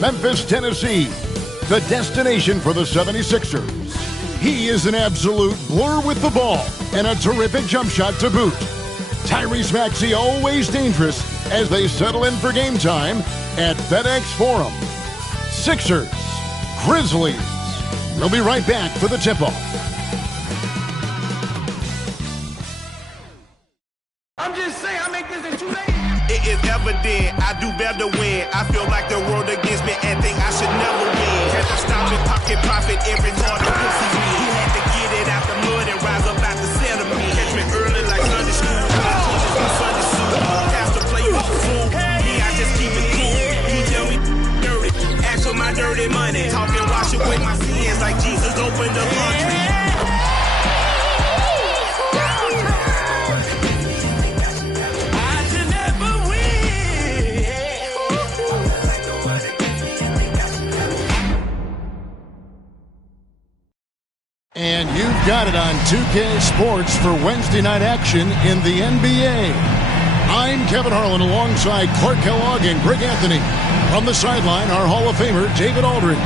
Memphis, Tennessee, the destination for the 76ers. He is an absolute blur with the ball and a terrific jump shot to boot. Tyrese Maxey always dangerous as they settle in for game time at FedEx Forum. Sixers, Grizzlies. We'll be right back for the tip-off. I'm just saying, I make this in 2 days. It is evident I do better when I feel like the world against me and think I should never win. Had to stop and pocket profit every time the pussy win. He had to get it out the mud and rise up out the settlement. Catch me early like Sunday school. Sunday suit. Pastor play with the fool. I just keep it cool. He tell me dirty. Ask for my dirty money. Talking wash away my sins like Jesus opened the laundry. And you've got it on 2K Sports for Wednesday night action in the NBA. I'm Kevin Harlan alongside Clark Kellogg and Greg Anthony. From the sideline, our Hall of Famer, David Aldridge.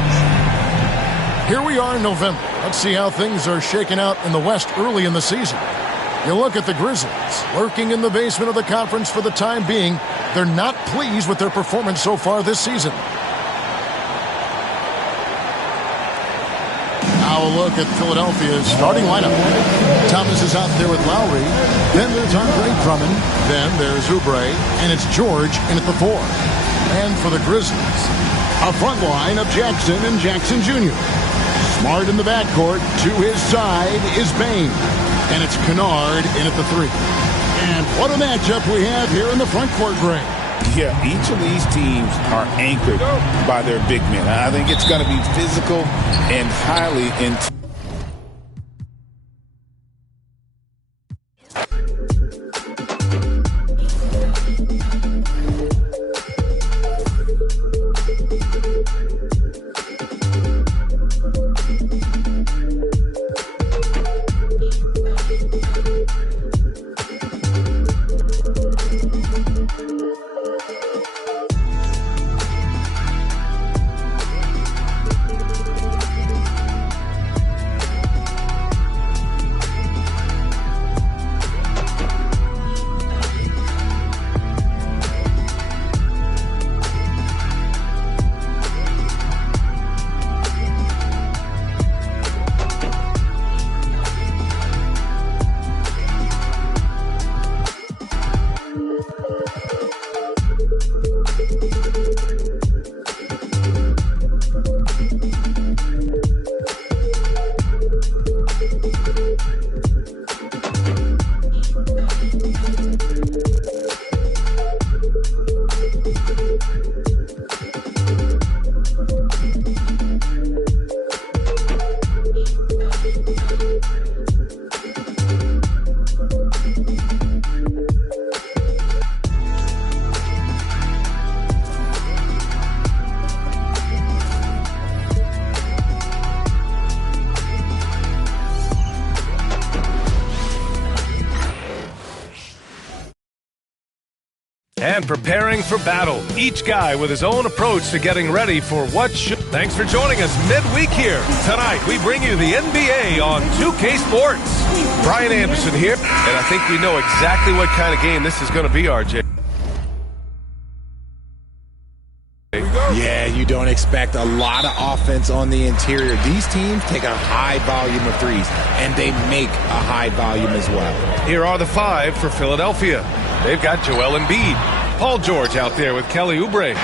Here we are in November. Let's see how things are shaking out in the West early in the season. You look at the Grizzlies, lurking in the basement of the conference for the time being. They're not pleased with their performance so far this season. Now a look at Philadelphia's starting lineup. Thomas is out there with Lowry. Then there's Andre Drummond. Then there's Oubre. And it's George in at the 4. And for the Grizzlies, a front line of Jackson and Jackson Jr. Smart in the backcourt. To his side is Bain. And it's Kennard in at the 3. And what a matchup we have here in the front court, Greg. Yeah, each of these teams are anchored by their big men. I think it's going to be physical and highly intense. And preparing for battle. Each guy with his own approach to getting ready for what should. Thanks for joining us midweek here. Tonight, we bring you the NBA on 2K Sports. Brian Anderson here, and I think we know exactly what kind of game this is going to be, RJ. Yeah, you don't expect a lot of offense on the interior. These teams take a high volume of threes, and they make a high volume as well. Here are the 5 for Philadelphia. They've got Joel Embiid, Paul George out there with Kelly Oubre.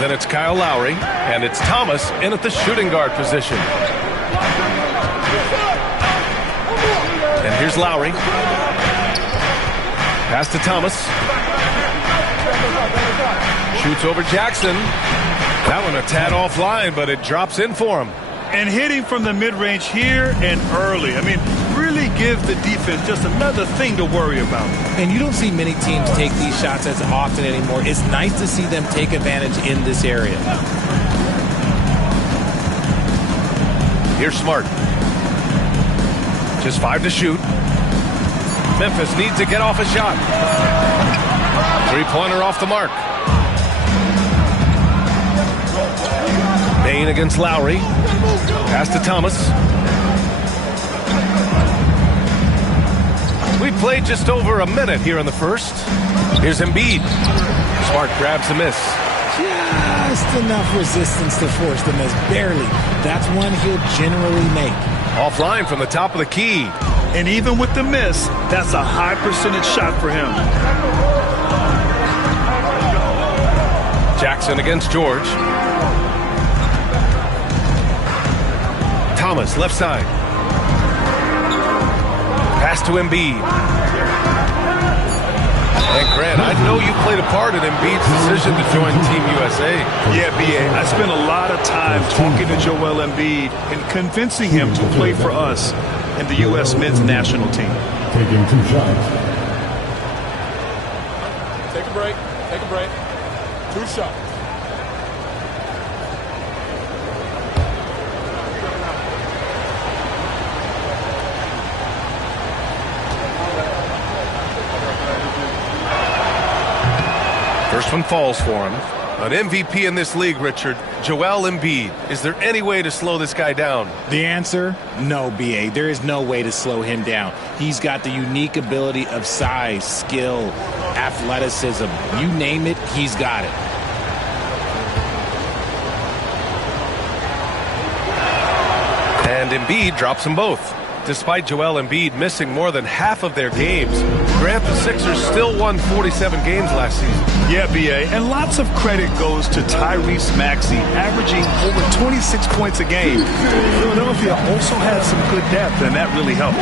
Then it's Kyle Lowry, and it's Thomas in at the shooting guard position. And here's Lowry. Pass to Thomas. Shoots over Jackson. That one a tad offline, but it drops in for him. And hitting from the mid-range here and early. I mean, really give the defense just another thing to worry about. And you don't see many teams take these shots as often anymore. It's nice to see them take advantage in this area. Here's Smart. Just 5 to shoot. Memphis needs to get off a shot. Three-pointer off the mark. against Lowry. Pass to Thomas. We played just over a minute here in the first. Here's Embiid. Smart grabs a miss. Just enough resistance to force the miss. Barely. That's one he'll generally make. Offline from the top of the key. And even with the miss, that's a high percentage shot for him. Jackson against George. Thomas, left side. Pass to Embiid. And Grant, I know you played a part in Embiid's decision to join Team USA. Yeah, B.A. I spent a lot of time talking to Joel Embiid and convincing him to play for us in the U.S. men's national team. Taking 2 shots. Take a break. Take a break. 2 shots. First one falls for him. An MVP in this league, Richard, Joel Embiid. Is there any way to slow this guy down? The answer? No, B.A. There is no way to slow him down. He's got the unique ability of size, skill, athleticism. You name it, he's got it. And Embiid drops them both. Despite Joel Embiid missing more than half of their games, Grant, the Sixers still won 47 games last season. Yeah, B.A., and lots of credit goes to Tyrese Maxey, averaging over 26 points a game. Philadelphia also had some good depth, and that really helped.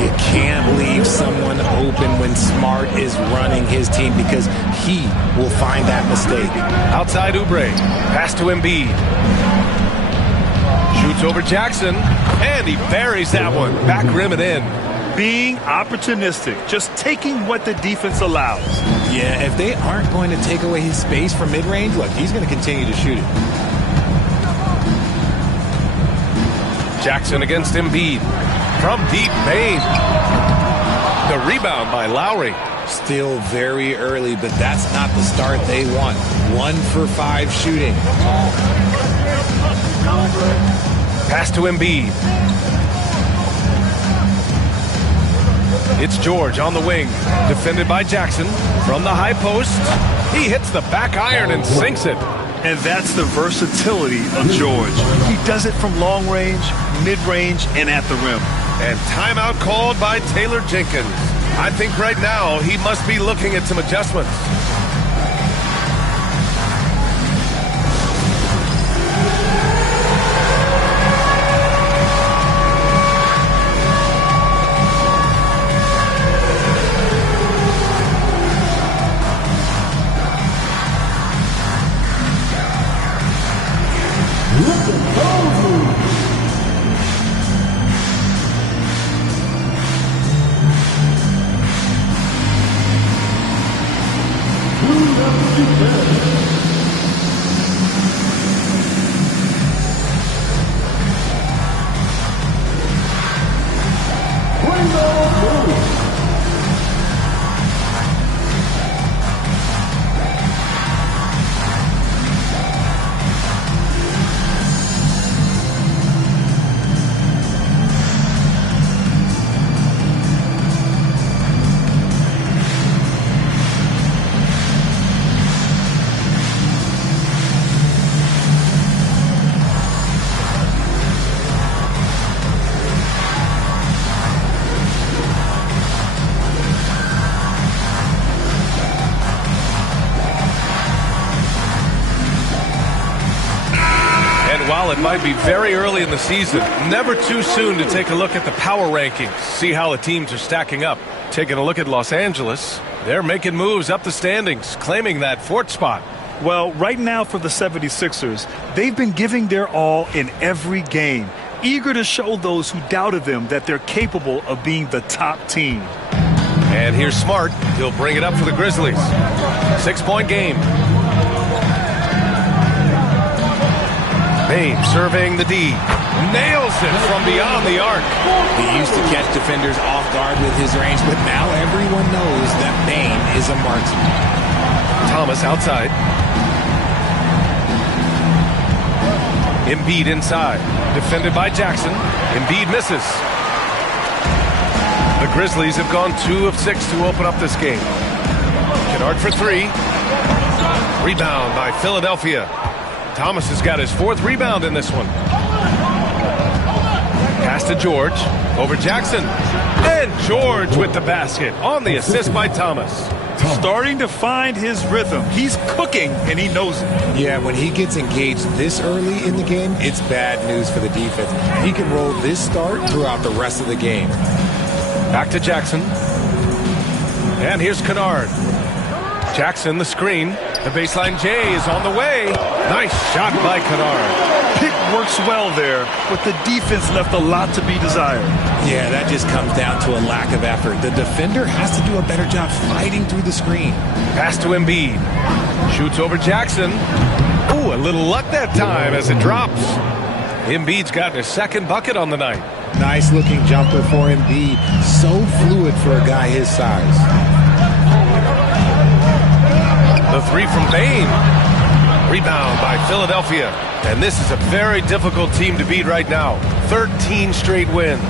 You can't leave someone open when Smart is running his team because he will find that mistake. Outside Oubre, pass to Embiid. Shoots over Jackson, and he buries that one. Back rim and in. Being opportunistic, just taking what the defense allows. Yeah, if they aren't going to take away his space from mid-range, look, he's going to continue to shoot it. Jackson against Embiid. From deep Bain. The rebound by Lowry. Still very early, but that's not the start they want. 1 for 5 shooting. Pass to Embiid. It's George on the wing. Defended by Jackson. From the high post. He hits the back iron and sinks it. And that's the versatility of George. He does it from long range, mid-range, and at the rim. And timeout called by Taylor Jenkins. I think right now he must be looking at some adjustments. While it might be very early in the season, never too soon to take a look at the power rankings, see how the teams are stacking up. Taking a look at Los Angeles, they're making moves up the standings, claiming that 4th spot. Well, right now for the 76ers, they've been giving their all in every game, eager to show those who doubted them that they're capable of being the top team. And here's Smart. He'll bring it up for the Grizzlies. 6-point game. Bain serving the D. Nails it from beyond the arc. He used to catch defenders off guard with his range, but now everyone knows that Bain is a marksman. Thomas outside. Embiid inside. Defended by Jackson. Embiid misses. The Grizzlies have gone 2 of 6 to open up this game. Kennard for 3. Rebound by Philadelphia. Thomas has got his 4th rebound in this one. Pass to George. Over Jackson. And George with the basket on the assist by Thomas. Starting to find his rhythm. He's cooking, and he knows it. Yeah, when he gets engaged this early in the game, it's bad news for the defense. He can roll this start throughout the rest of the game. Back to Jackson. And here's Kennard. Jackson, the screen. The baseline J is on the way. Nice shot by Kennard. Pick works well there, but the defense left a lot to be desired. Yeah, that just comes down to a lack of effort. The defender has to do a better job fighting through the screen. Pass to Embiid. Shoots over Jackson. Ooh, a little luck that time as it drops. Embiid's gotten his 2nd bucket on the night. Nice looking jumper for Embiid. So fluid for a guy his size. The 3 from Bane. Rebound by Philadelphia. And this is a very difficult team to beat right now. 13 straight wins.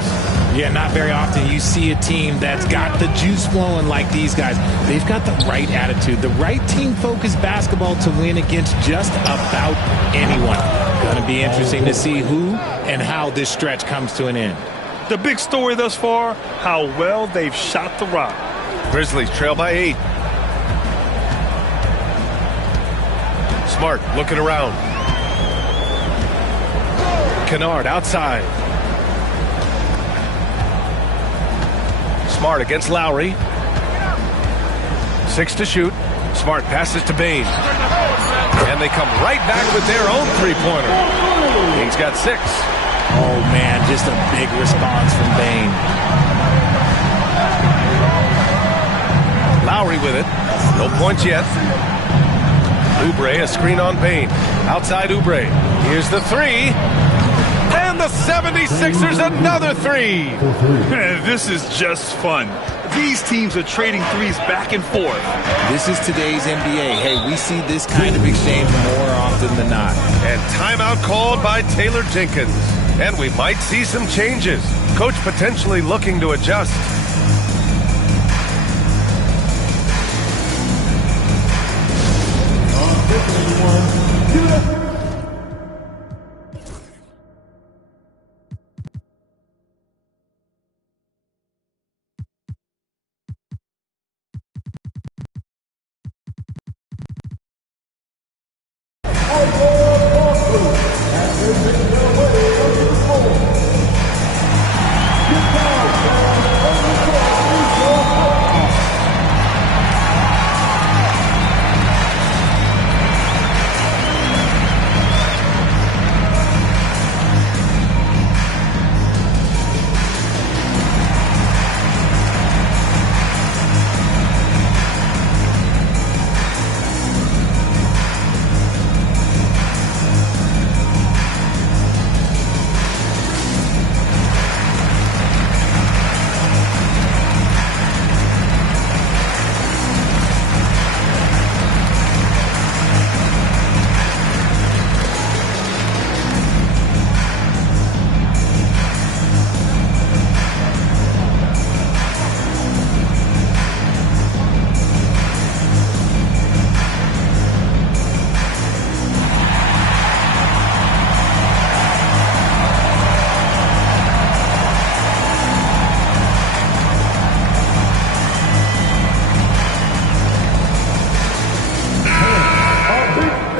Yeah, not very often you see a team that's got the juice flowing like these guys. They've got the right attitude, the right team-focused basketball to win against just about anyone. Going to be interesting to see who and how this stretch comes to an end. The big story thus far, how well they've shot the rock. Grizzlies trail by 8. Smart looking around. Kennard outside. Smart against Lowry. 6 to shoot. Smart passes to Bane. And they come right back with their own 3-pointer. He's got 6. Oh, man, just a big response from Bane. Lowry with it. No points yet. Oubre, a screen on Bane. Outside Oubre. Here's the 3. And the 76ers another 3. This is just fun. These teams are trading threes back and forth. This is today's NBA. Hey, we see this kind of exchange more often than not. And timeout called by Taylor Jenkins. And we might see some changes. Coach potentially looking to adjust.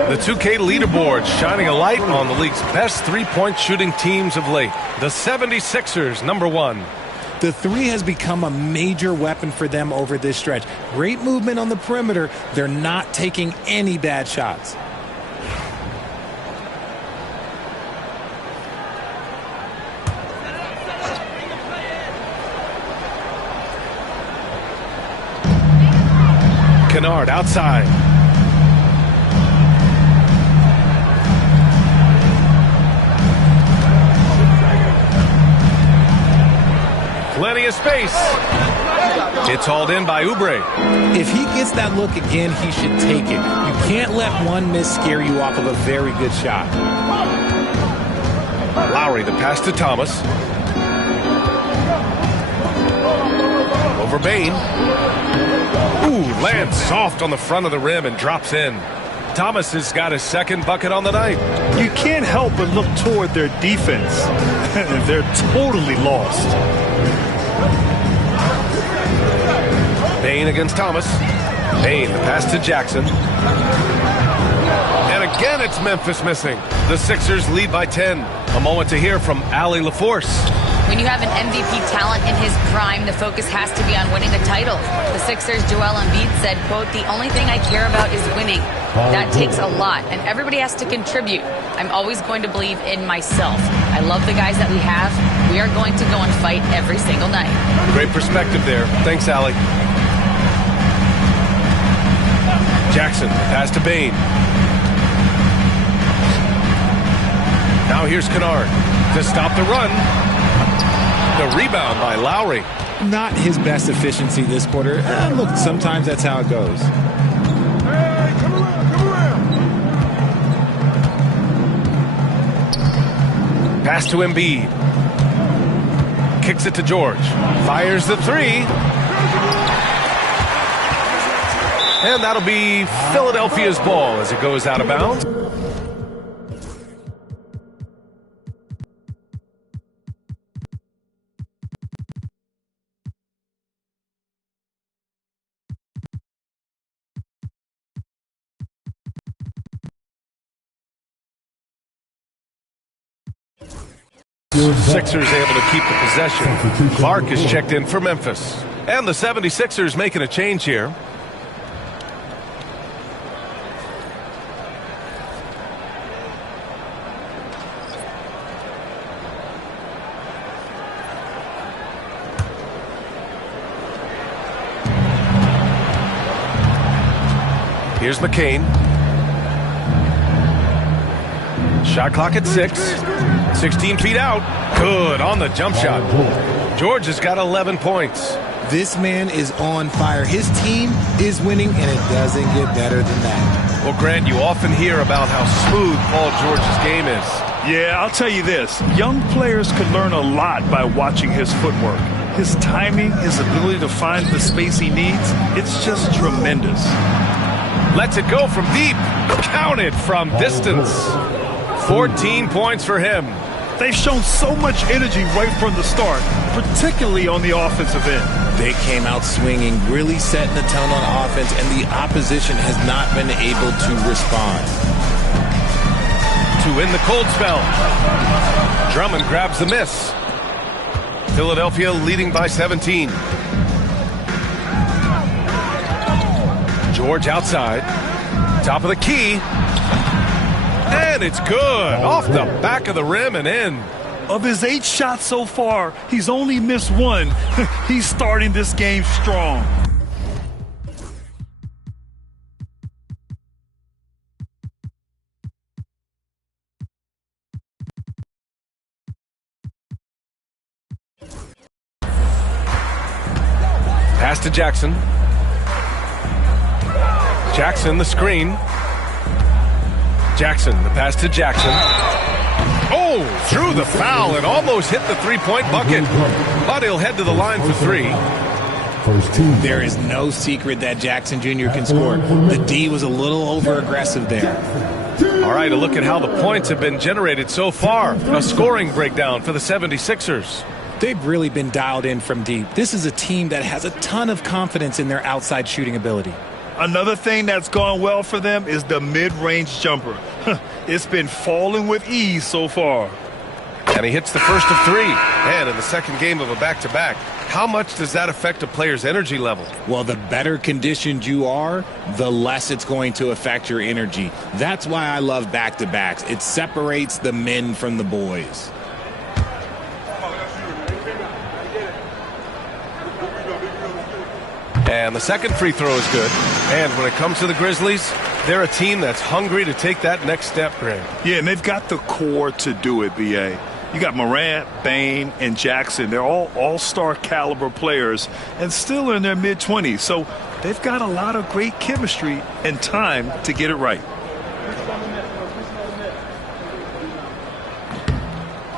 The 2K leaderboard shining a light on the league's best 3-point shooting teams of late. The 76ers, number 1. The 3 has become a major weapon for them over this stretch. Great movement on the perimeter. They're not taking any bad shots. Kennard outside. Plenty of space. It's hauled in by Oubre. If he gets that look again, he should take it. You can't let one miss scare you off of a very good shot. Lowry, the pass to Thomas. Over Bain. Ooh, lands soft on the front of the rim and drops in. Thomas has got his second bucket on the night. You can't help but look toward their defense. They're totally lost. Bain against Thomas. Bain, the pass to Jackson. And again, it's Memphis missing. The Sixers lead by 10. A moment to hear from Allie LaForce. When you have an MVP talent in his prime, the focus has to be on winning the title. The Sixers' Joel Embiid said, quote, "The only thing I care about is winning." That takes a lot, and everybody has to contribute. I'm always going to believe in myself. I love the guys that we have. We are going to go and fight every single night. Great perspective there. Thanks, Allie. Jackson, pass to Bain. Now here's Kennard to stop the run. The rebound by Lowry. Not his best efficiency this quarter. Look, sometimes that's how it goes. Pass to Embiid. Kicks it to George. Fires the three. And that'll be Philadelphia's ball as it goes out of bounds. Sixers able to keep the possession. Clark is checked in for Memphis. And the 76ers making a change here. Here's McCain. Shot clock at 6. 16 feet out. Good on the jump shot. George has got 11 points. This man is on fire. His team is winning, and it doesn't get better than that. Well, Grant, you often hear about how smooth Paul George's game is. Yeah, I'll tell you this. Young players could learn a lot by watching his footwork. His timing, his ability to find the space he needs, it's just tremendous. Lets it go from deep. Counted from distance. 14 points for him. They've shown so much energy right from the start, particularly on the offensive end. They came out swinging, really setting the tone on offense, and the opposition has not been able to respond. To win the cold spell. Drummond grabs the miss. Philadelphia leading by 17. George outside. Top of the key. And it's good. Off the back of the rim and in. Of his 8 shots so far, he's only missed 1. He's starting this game strong. Pass to Jackson. Jackson, the screen. Jackson, the pass to Jackson. Oh, drew the foul and almost hit the three-point bucket. But he'll head to the line for 3. There is no secret that Jackson Jr. can score. The D was a little over-aggressive there. All right, a look at how the points have been generated so far. A scoring breakdown for the 76ers. They've really been dialed in from deep. This is a team that has a ton of confidence in their outside shooting ability. Another thing that's gone well for them is the mid-range jumper. It's been falling with ease so far. And he hits the first of 3. And in the second game of a back-to-back, how much does that affect a player's energy level? Well, the better conditioned you are, the less it's going to affect your energy. That's why I love back-to-backs. It separates the men from the boys. And the second free throw is good. And when it comes to the Grizzlies, they're a team that's hungry to take that next step, Grant. Yeah, and they've got the core to do it, B.A. You got Morant, Bain, and Jackson. They're all all-star caliber players and still in their mid-20s. So they've got a lot of great chemistry and time to get it right.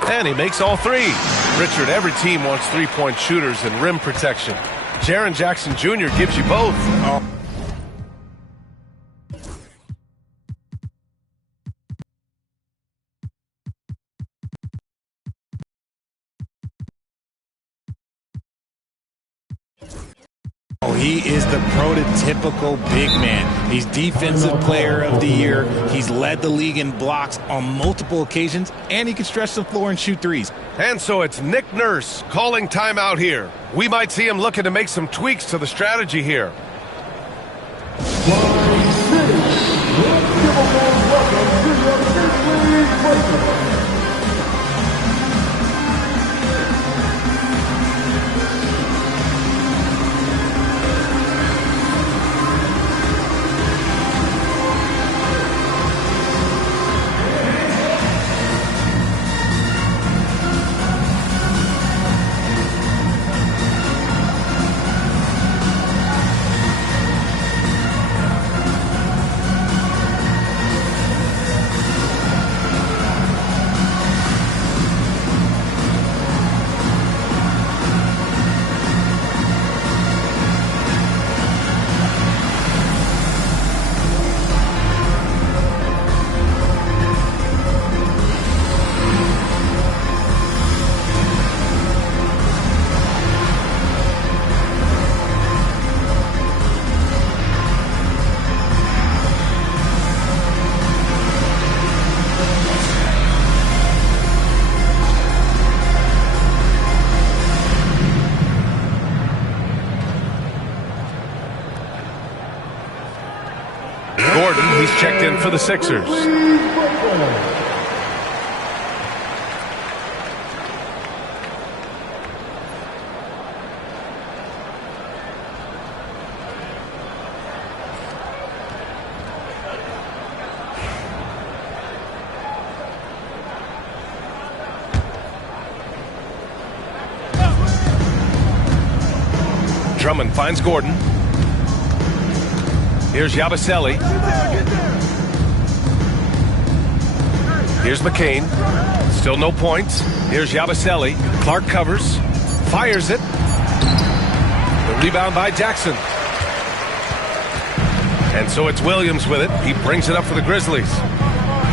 And he makes all three. Richard, every team wants three-point shooters and rim protection. Jaren Jackson Jr. gives you both. He is the prototypical big man. He's Defensive Player of the Year. He's led the league in blocks on multiple occasions, and he can stretch the floor and shoot threes. And so it's Nick Nurse calling timeout here. We might see him looking to make some tweaks to the strategy here. Gordon, he's checked in for the Sixers. Drummond finds Gordon. Here's Yabusele. Here's McCain. Still no points. Here's Yabusele. Clark covers. Fires it. The rebound by Jackson. And so it's Williams with it. He brings it up for the Grizzlies.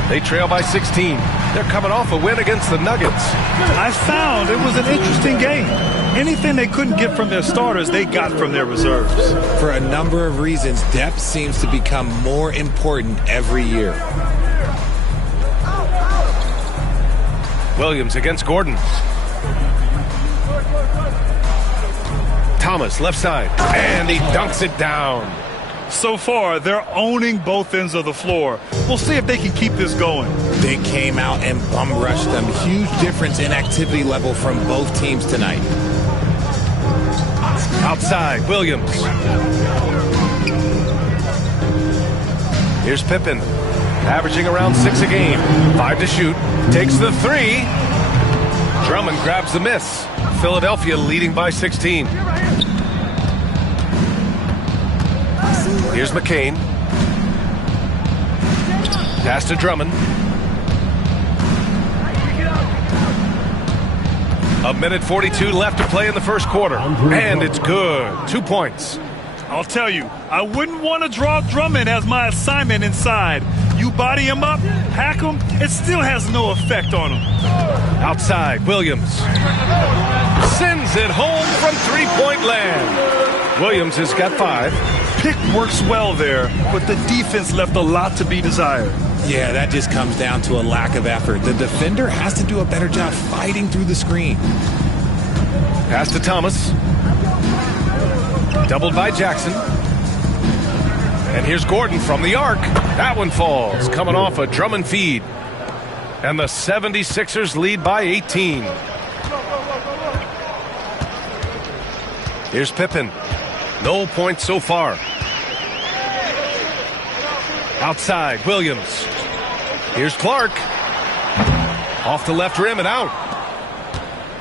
They trail by 16. They're coming off a win against the Nuggets. I found it was an interesting game. Anything they couldn't get from their starters, they got from their reserves. For a number of reasons, depth seems to become more important every year. Williams against Gordon. Thomas, left side. And he dunks it down. So far, they're owning both ends of the floor. We'll see if they can keep this going. They came out and bum rushed them. Huge difference in activity level from both teams tonight. Outside, Williams. Here's Pippen, averaging around 6 a game. 5 to shoot, takes the 3. Drummond grabs the miss. Philadelphia leading by 16. Here's McCain. Pass to Drummond. A minute 42 left to play in the first quarter. And it's good. 2 points. I'll tell you, I wouldn't want to draw Drummond as my assignment inside. You body him up, hack him, it still has no effect on him. Outside, Williams. Sends it home from three-point land. Williams has got 5. Pick works well there, but the defense left a lot to be desired. Yeah, that just comes down to a lack of effort. The defender has to do a better job fighting through the screen. Pass to Thomas. Doubled by Jackson. And here's Gordon from the arc. That one falls, coming off a Drummond feed. And the 76ers lead by 18. Here's Pippen. No points so far. Outside, Williams. Here's Clark. Off the left rim and out.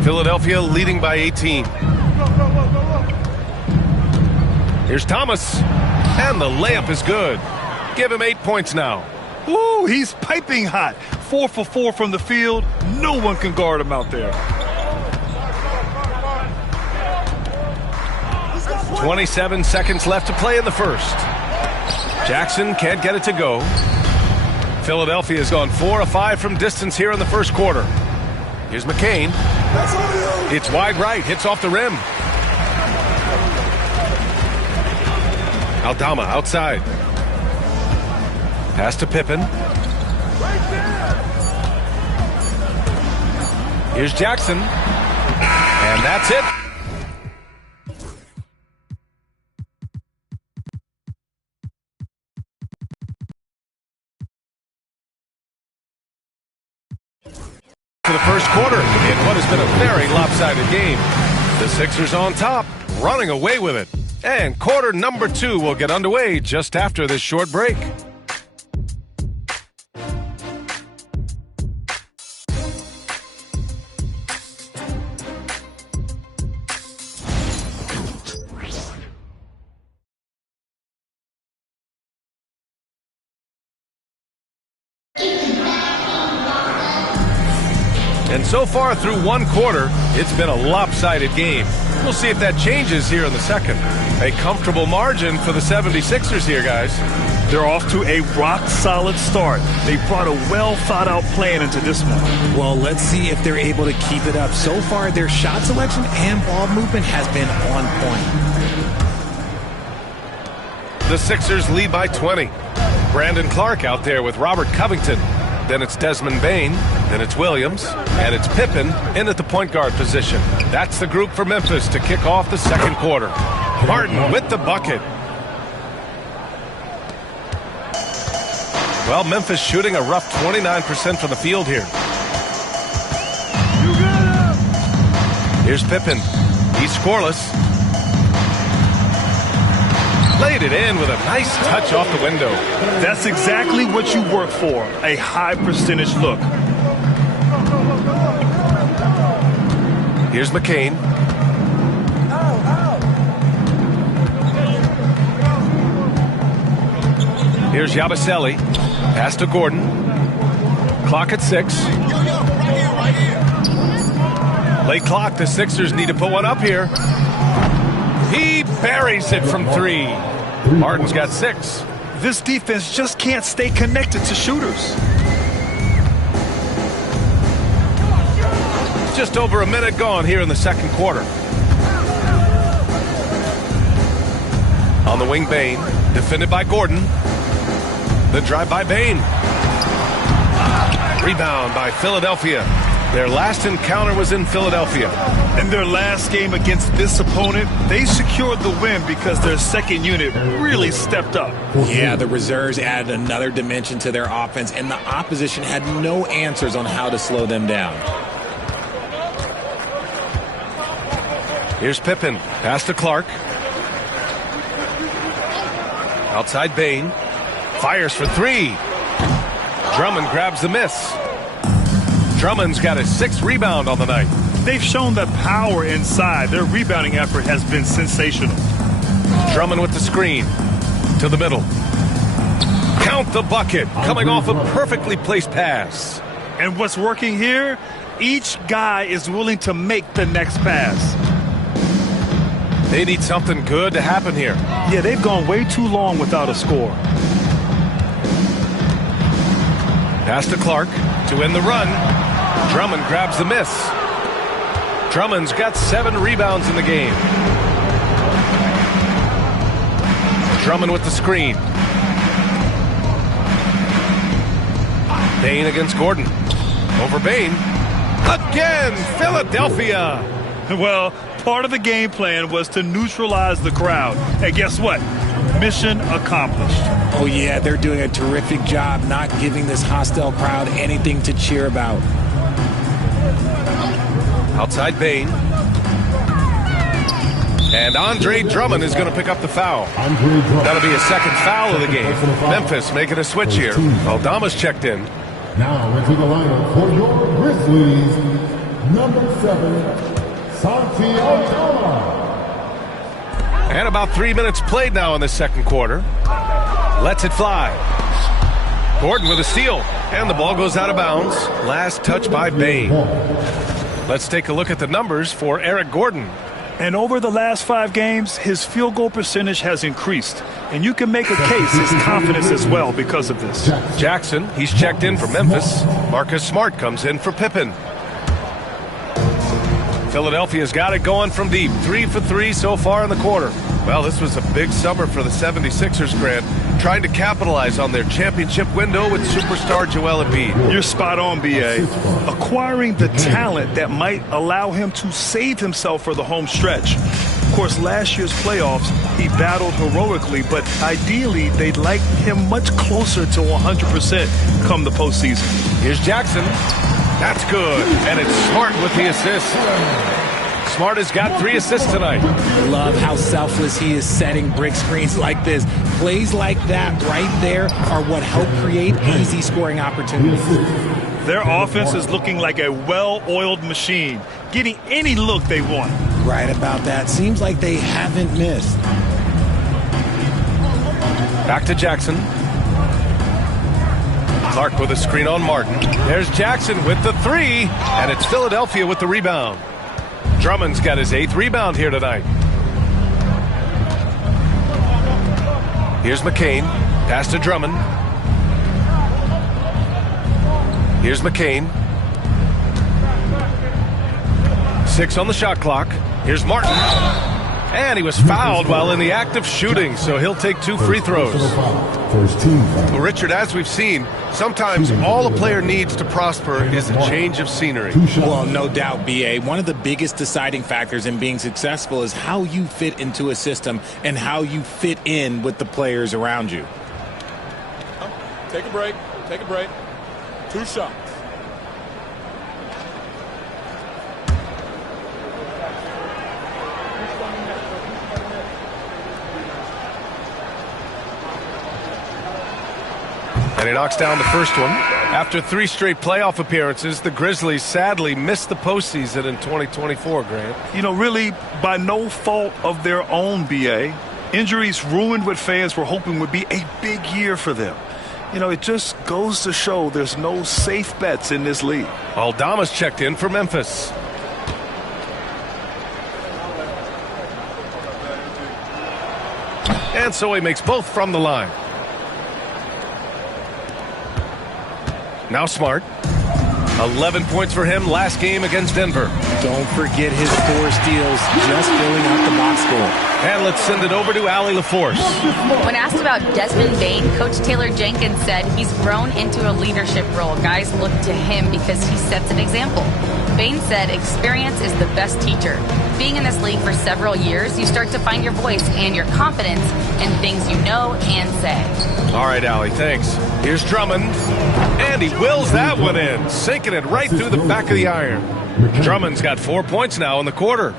Philadelphia leading by 18. Here's Thomas. And the layup is good. Give him 8 points now. Ooh, he's piping hot. 4 for 4 from the field. No one can guard him out there. 27 seconds left to play in the first. Jackson can't get it to go. Philadelphia has gone 4 of 5 from distance here in the first quarter. Here's McCain. It's wide right, hits off the rim. Aldama outside. Pass to Pippen. Here's Jackson. And that's it. For the first quarter in what has been a very lopsided game. The Sixers on top, running away with it. And quarter number 2 will get underway just after this short break. And so far through one quarter, it's been a lopsided game. We'll see if that changes here in the second. A comfortable margin for the 76ers here, guys. They're off to a rock-solid start. They brought a well-thought-out plan into this one. Well, let's see if they're able to keep it up. So far, their shot selection and ball movement has been on point. The Sixers lead by 20. Brandon Clark out there with Robert Covington. Then it's Desmond Bane, then it's Williams, and it's Pippen in at the point guard position. That's the group for Memphis to kick off the second quarter. Martin with the bucket. Well, Memphis shooting a rough 29% from the field here. Here's Pippen. He's scoreless. Laid it in with a nice touch off the window. That's exactly what you work for, a high percentage look. Here's McCain. Here's Yabusele. Pass to Gordon. Clock at 6. Late clock, the Sixers need to put one up here. He buries it from 3. Martin's got 6. This defense just can't stay connected to shooters. Just over a minute gone here in the second quarter. On the wing, Bane. Defended by Gordon. The drive by Bane. Rebound by Philadelphia. Their last encounter was in Philadelphia. In their last game against this opponent, they secured the win because their second unit really stepped up. Yeah, the reserves added another dimension to their offense, and the opposition had no answers on how to slow them down. Here's Pippen. Pass to Clark. Outside Bane. Fires for 3. Drummond grabs the miss. Drummond's got his 6th rebound on the night. They've shown the power inside. Their rebounding effort has been sensational. Drummond with the screen. To the middle. Count the bucket. Coming off a perfectly placed pass. And what's working here? Each guy is willing to make the next pass. They need something good to happen here. Yeah, they've gone way too long without a score. Pass to Clark to end the run. Drummond grabs the miss. Drummond's got 7 rebounds in the game. Drummond with the screen. Bane against Gordon. Over Bane. Again, Philadelphia. Well, part of the game plan was to neutralize the crowd. And guess what? Mission accomplished. Oh, yeah, they're doing a terrific job not giving this hostile crowd anything to cheer about. Outside Bane. And Andre Drummond is going to pick up the foul. That'll be his 2nd foul of the game. Memphis making a switch here. Aldama's checked in. Now into the lineup for your Grizzlies, number 7, Santi Aldama. And about 3 minutes played now in the second quarter. Lets it fly. Gordon with a steal, and the ball goes out of bounds. Last touch by Bain. Let's take a look at the numbers for Eric Gordon. And over the last 5 games, his field goal percentage has increased. And you can make a case his confidence as well because of this. Jackson, he's checked in for Memphis. Marcus Smart comes in for Pippen. Philadelphia's got it going from deep. 3 for 3 so far in the quarter. Well, this was a big summer for the 76ers, Grant, trying to capitalize on their championship window with superstar Joel Embiid. You're spot on, B.A. Acquiring the talent that might allow him to save himself for the home stretch. Of course, last year's playoffs, he battled heroically, but ideally, they'd like him much closer to 100% come the postseason. Here's Jackson. That's good. And it's Smart with the assist. Smart has got 3 assists tonight. Love how selfless he is setting brick screens like this. Plays like that right there are what help create easy scoring opportunities. Their offense is looking like a well-oiled machine, getting any look they want. Right about that. Seems like they haven't missed. Back to Jackson. Clark with a screen on Martin. There's Jackson with the 3, and it's Philadelphia with the rebound. Drummond's got his 8th rebound here tonight. Here's McCain. Pass to Drummond. Here's McCain. 6 on the shot clock. Here's Martin. And he was fouled while in the act of shooting, so he'll take 2 free throws. Well, Richard, as we've seen, sometimes all a player needs to prosper is a change of scenery. Well, no doubt, B.A. One of the biggest deciding factors in being successful is how you fit into a system and how you fit in with the players around you. Take a break. Take a break. 2 shots. And he knocks down the first one. After 3 straight playoff appearances, the Grizzlies sadly missed the postseason in 2024, Grant. You know, really, by no fault of their own, B.A. Injuries ruined what fans were hoping would be a big year for them. You know, it just goes to show there's no safe bets in this league. Aldama's checked in for Memphis. And so he makes both from the line. Now Smart. 11 points for him last game against Denver. Don't forget his 4 steals, just filling out the box score. And let's send it over to Allie LaForce. When asked about Desmond Bain, Coach Taylor Jenkins said he's grown into a leadership role. Guys look to him because he sets an example. Bain said experience is the best teacher. Being in this league for several years, you start to find your voice and your confidence in things you know and say. All right, Allie, thanks. Here's Drummond. And he wills that one in, sinking it right through the back of the iron. Drummond's got 4 points now in the quarter.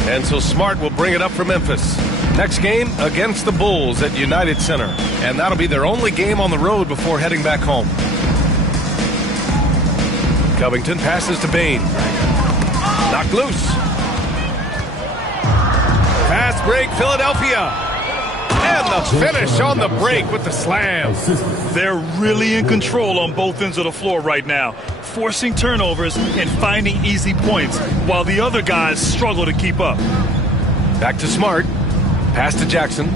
And so Smart will bring it up for Memphis. Next game against the Bulls at United Center. And that'll be their only game on the road before heading back home. Covington passes to Bain. Knocked loose. Fast break, Philadelphia. And the finish on the break with the slam. They're really in control on both ends of the floor right now, forcing turnovers and finding easy points, while the other guys struggle to keep up. Back to Smart. Pass to Jackson.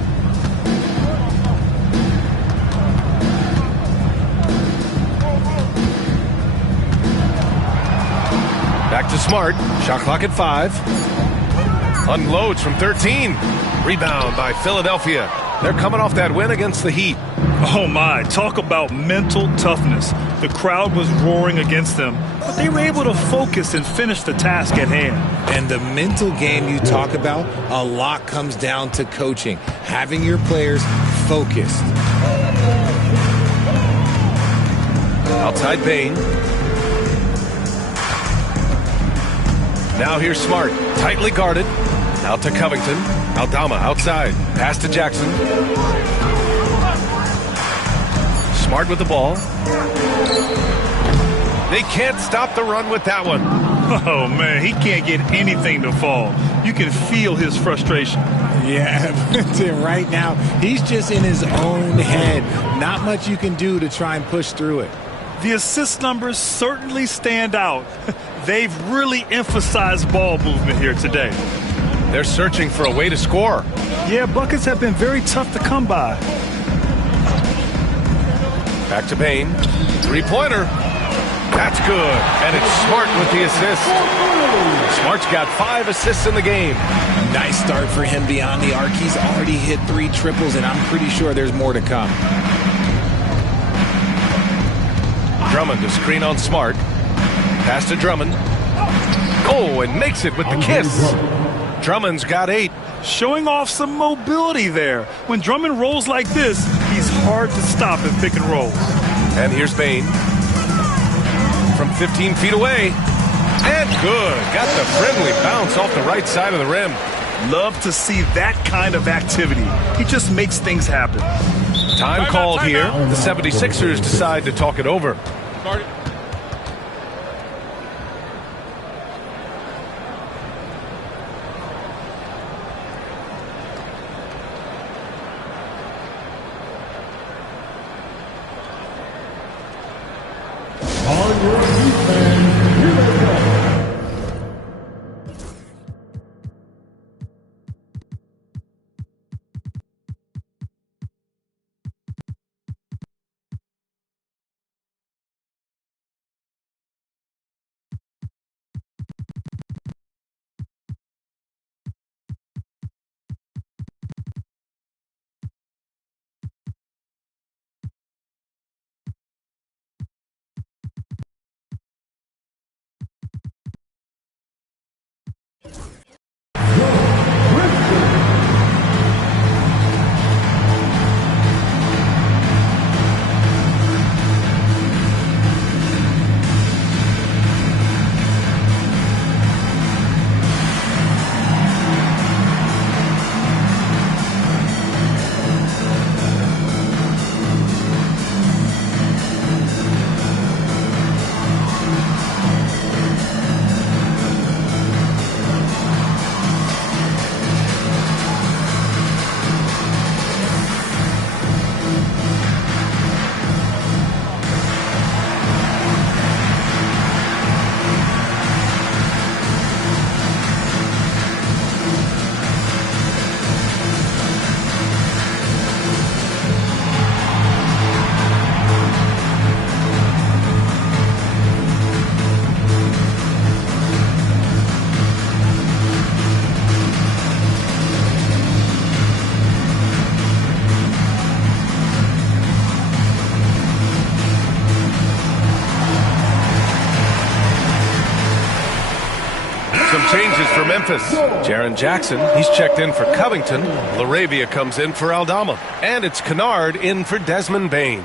Back to Smart. Shot clock at 5. Unloads from 13. Rebound by Philadelphia. They're coming off that win against the Heat. Oh my, talk about mental toughness. The crowd was roaring against them, but they were able to focus and finish the task at hand. And the mental game you talk about, a lot comes down to coaching, having your players focused. Outside Bain. Now here's Smart, tightly guarded. Out to Covington. Aldama outside. Pass to Jackson. Smart with the ball. They can't stop the run with that one. Oh, man, he can't get anything to fall. You can feel his frustration. Yeah, right now, he's just in his own head. Not much you can do to try and push through it. The assist numbers certainly stand out. They've really emphasized ball movement here today. They're searching for a way to score. Yeah, buckets have been very tough to come by. Back to Payne. Three-pointer. That's good. And it's Smart with the assist. Smart's got 5 assists in the game. Nice start for him beyond the arc. He's already hit 3 triples, and I'm pretty sure there's more to come. Drummond to screen on Smart. Pass to Drummond. Oh, and makes it with the kiss. Drummond's got 8. Showing off some mobility there. When Drummond rolls like this, he's hard to stop in pick and roll. And here's Payne. From 15 feet away. And good. Got the friendly bounce off the right side of the rim. Love to see that kind of activity. He just makes things happen. Time called here. The 76ers decide to talk it over. On your defense, here they go. Changes for Memphis. Jaren Jackson, he's checked in for Covington. LaRavia comes in for Aldama. And it's Kennard in for Desmond Bane.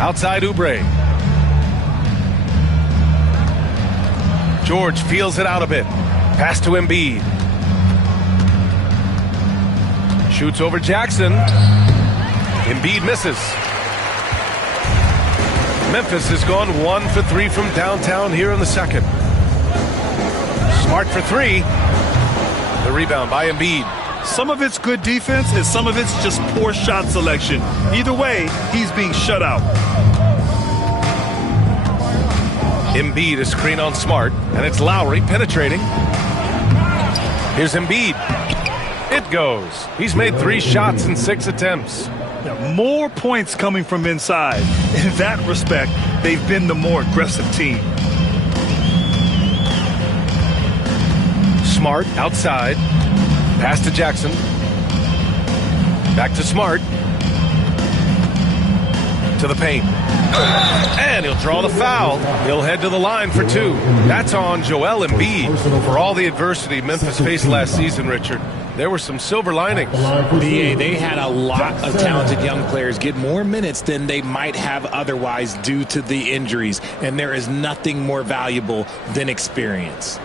Outside Oubre. George feels it out a bit. Pass to Embiid. Shoots over Jackson. Embiid misses. Memphis has gone 1 for 3 from downtown here in the second. Smart for 3. The rebound by Embiid. Some of it's good defense and some of it's just poor shot selection. Either way, he's being shut out. Embiid is screen on Smart, and it's Lowry penetrating. Here's Embiid. It goes. He's made 3 shots in 6 attempts. More points coming from inside. In that respect, they've been the more aggressive team. Smart outside. Pass to Jackson. Back to Smart. To the paint. And he'll draw the foul. He'll head to the line for 2. That's on Joel Embiid. For all the adversity Memphis faced last season, Richard, there were some silver linings. They had a lot of talented young players get more minutes than they might have otherwise due to the injuries. And there is nothing more valuable than experience.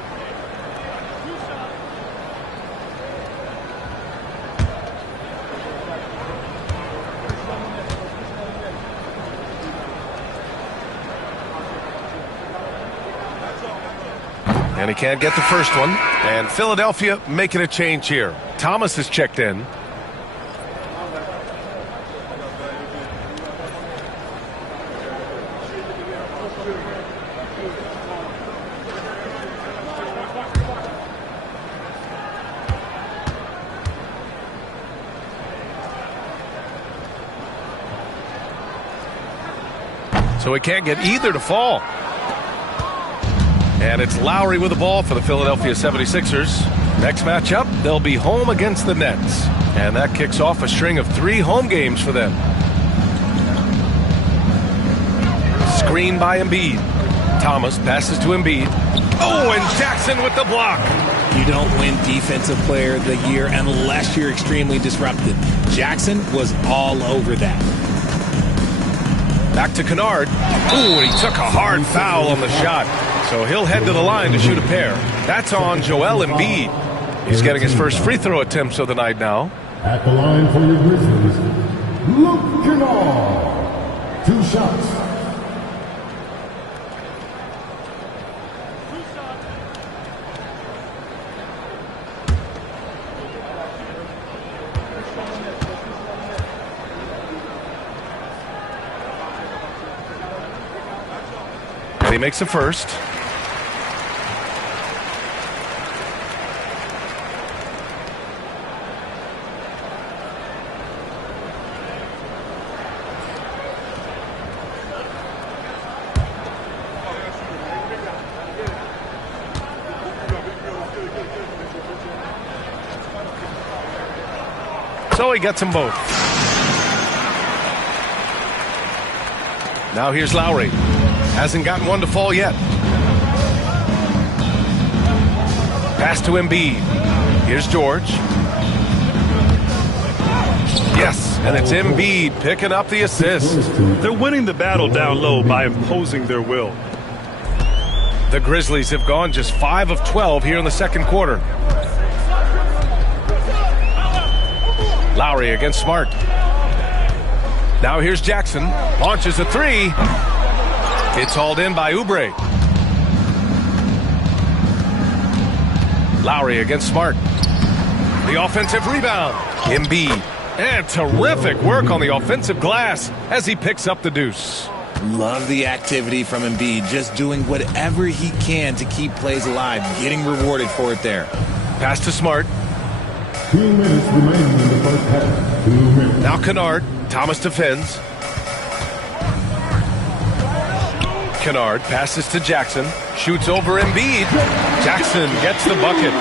And he can't get the first one. And Philadelphia making a change here. Thomas is checked in. So he can't get either to fall. And it's Lowry with the ball for the Philadelphia 76ers. Next matchup, they'll be home against the Nets. And that kicks off a string of 3 home games for them. Screen by Embiid. Thomas passes to Embiid. Oh, and Jackson with the block. You don't win Defensive Player of the Year unless you're extremely disruptive. Jackson was all over that. Back to Kennard. Ooh, he took a hard foul on the shot. So he'll head to the line to shoot a pair. That's on Joel Embiid. He's getting his first free throw attempts of the night now. At the line for your Grizzlies, Luke Kennard. 2 shots. He makes the first. So he gets them both. Now here's Lowry. Hasn't gotten one to fall yet. Pass to Embiid. Here's George. Yes, and it's Embiid picking up the assist. They're winning the battle down low by imposing their will. The Grizzlies have gone just 5 of 12 here in the second quarter. Lowry against Smart. Now here's Jackson. Launches a 3. It's hauled in by Oubre. Lowry against Smart. The offensive rebound. Embiid. And terrific work on the offensive glass as he picks up the deuce. Love the activity from Embiid. Just doing whatever he can to keep plays alive. Getting rewarded for it there. Pass to Smart. 2 minutes remaining in the first half. 2 minutes. Now Kennard. Thomas defends. Kennard passes to Jackson. Shoots over Embiid. Jackson gets the bucket.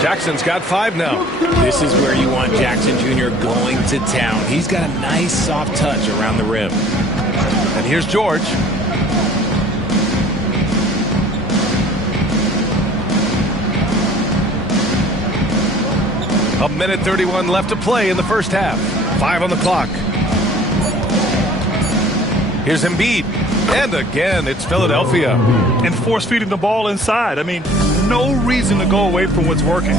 Jackson's got 5 now. This is where you want Jackson Jr. going to town. He's got a nice soft touch around the rim. And here's George. A minute 31 left to play in the first half. 5 on the clock. Here's Embiid. And again, it's Philadelphia. And force feeding the ball inside. I mean, no reason to go away from what's working.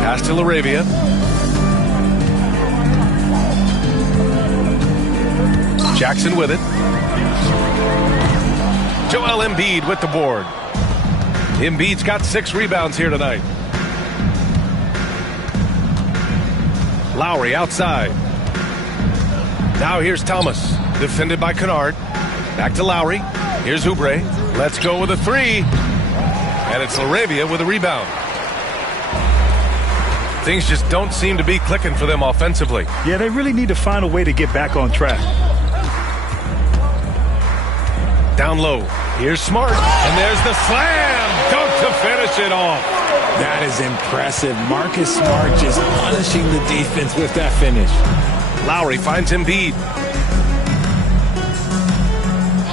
Pass to LaRavia. Jackson with it. Joel Embiid with the board. Embiid's got 6 rebounds here tonight. Lowry outside. Now here's Thomas. Defended by Kennard. Back to Lowry. Here's Oubre. Let's go with a 3. And it's LaRavia with a rebound. Things just don't seem to be clicking for them offensively. Yeah, they really need to find a way to get back on track. Down low. Here's Smart. And there's the slam. Dunk to finish it off. That is impressive. Marcus Smart just punishing the defense with that finish. Lowry finds Embiid.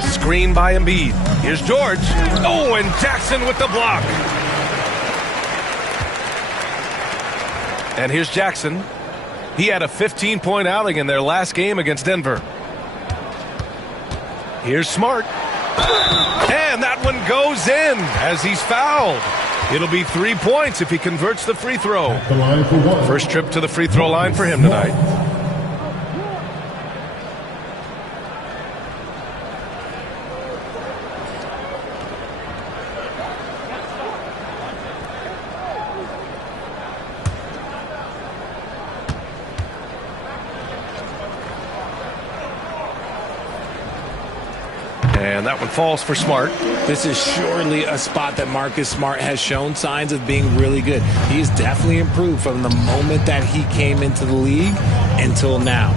Screen by Embiid. Here's George. Oh, and Jackson with the block. And here's Jackson. He had a 15-point outing in their last game against Denver. Here's Smart. And that one goes in as he's fouled. It'll be 3 points if he converts the free throw. First trip to the free throw line for him tonight. And that one falls for Smart. This is surely a spot that Marcus Smart has shown signs of being really good. He's definitely improved from the moment that he came into the league until now.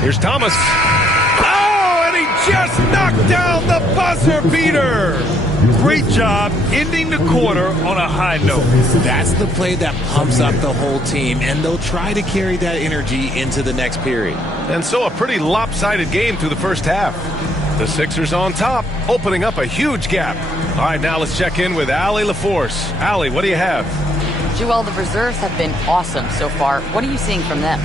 Here's Thomas. Oh, and he just knocked down the buzzer beater. Great job ending the quarter on a high note. That's the play that pumps up the whole team, and they'll try to carry that energy into the next period. And so a pretty lopsided game through the first half. The Sixers on top, opening up a huge gap. All right, now let's check in with Allie LaForce. Allie, what do you have? Joel, the reserves have been awesome so far. What are you seeing from them?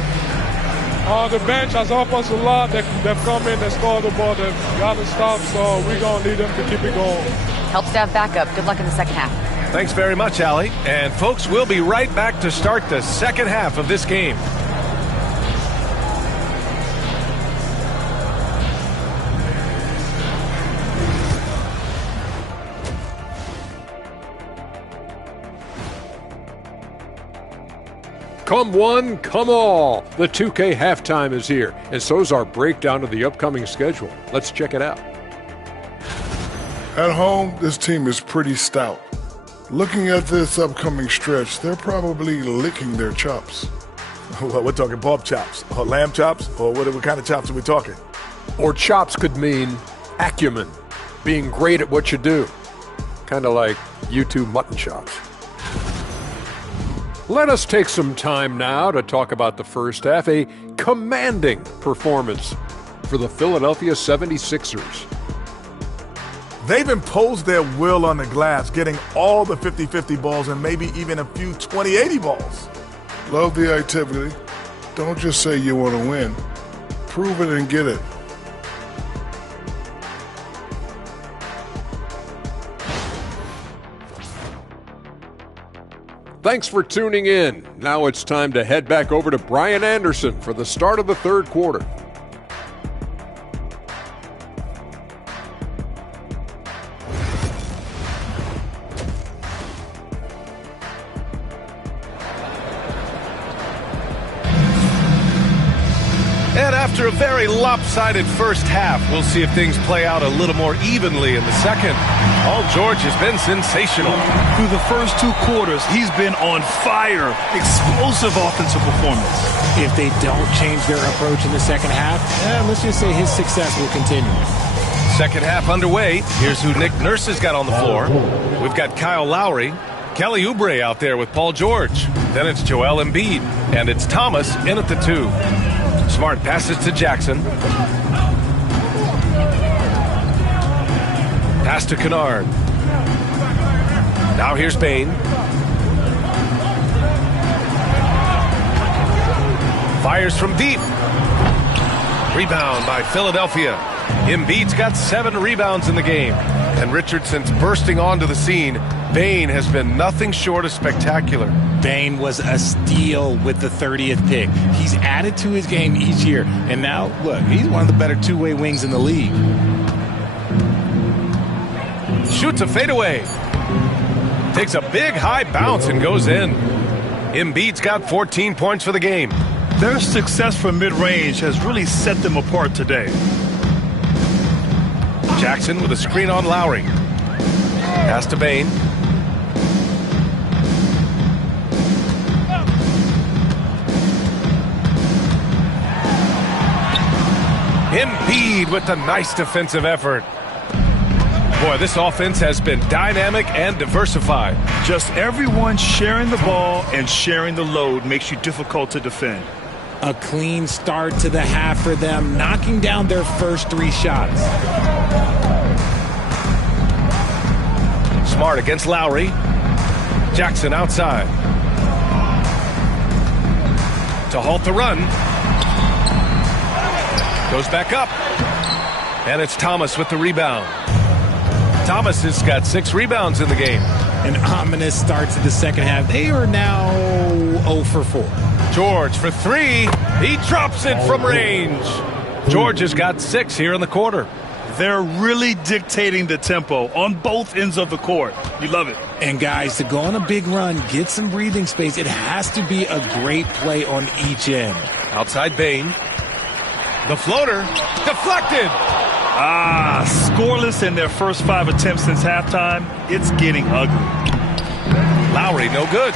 The bench has helped us a lot. They've come in, they scored the ball, they've got to stop, so we're going to need them to keep it going. Helps to have backup. Good luck in the second half. Thanks very much, Allie. And folks, we'll be right back to start the second half of this game. Come one, come all. The 2K halftime is here, and so's our breakdown of the upcoming schedule. Let's check it out. At home, this team is pretty stout. Looking at this upcoming stretch, they're probably licking their chops. Well, we're talking pork chops, or lamb chops, or what kind of chops are we talking? Or chops could mean acumen, being great at what you do. Kind of like YouTube mutton chops. Let us take some time now to talk about the first half, a commanding performance for the Philadelphia 76ers. They've imposed their will on the glass, getting all the 50-50 balls and maybe even a few 20-80 balls. Love the activity. Don't just say you want to win. Prove it and get it. Thanks for tuning in. Now it's time to head back over to Brian Anderson for the start of the third quarter. And after a very lopsided first half, we'll see if things play out a little more evenly in the second. Paul George has been sensational. Through the first two quarters, he's been on fire. Explosive offensive performance. If they don't change their approach in the second half, let's just say his success will continue. Second half underway. Here's who Nick Nurse has got on the floor. We've got Kyle Lowry, Kelly Oubre out there with Paul George. Then it's Joel Embiid, and it's Thomas in at the 2. Smart passes to Jackson. Pass to Kennard. Now here's Bane. Fires from deep. Rebound by Philadelphia. Embiid's got 7 rebounds in the game. And Richardson's bursting onto the scene. Bane has been nothing short of spectacular. Bane was a steal with the 30th pick. He's added to his game each year. And now, look, he's one of the better two-way wings in the league. Shoots a fadeaway. Takes a big high bounce and goes in. Embiid's got 14 points for the game. Their success from mid-range has really set them apart today. Jackson with a screen on Lowry. Pass to Bane. Embiid with the nice defensive effort. Boy, this offense has been dynamic and diversified. Just everyone sharing the ball and sharing the load makes you difficult to defend. A clean start to the half for them, knocking down their first 3 shots. Smart against Lowry. Jackson outside. To halt the run. Goes back up. And it's Thomas with the rebound. Thomas has got 6 rebounds in the game. An ominous start to the second half. They are now 0 for 4. George for 3. He drops it from range. George has got 6 here in the quarter. They're really dictating the tempo on both ends of the court. You love it. And guys, to go on a big run, get some breathing space, it has to be a great play on each end. Outside Bane. The floater, deflected. Scoreless in their first 5 attempts since halftime. It's getting ugly. Lowry, no good.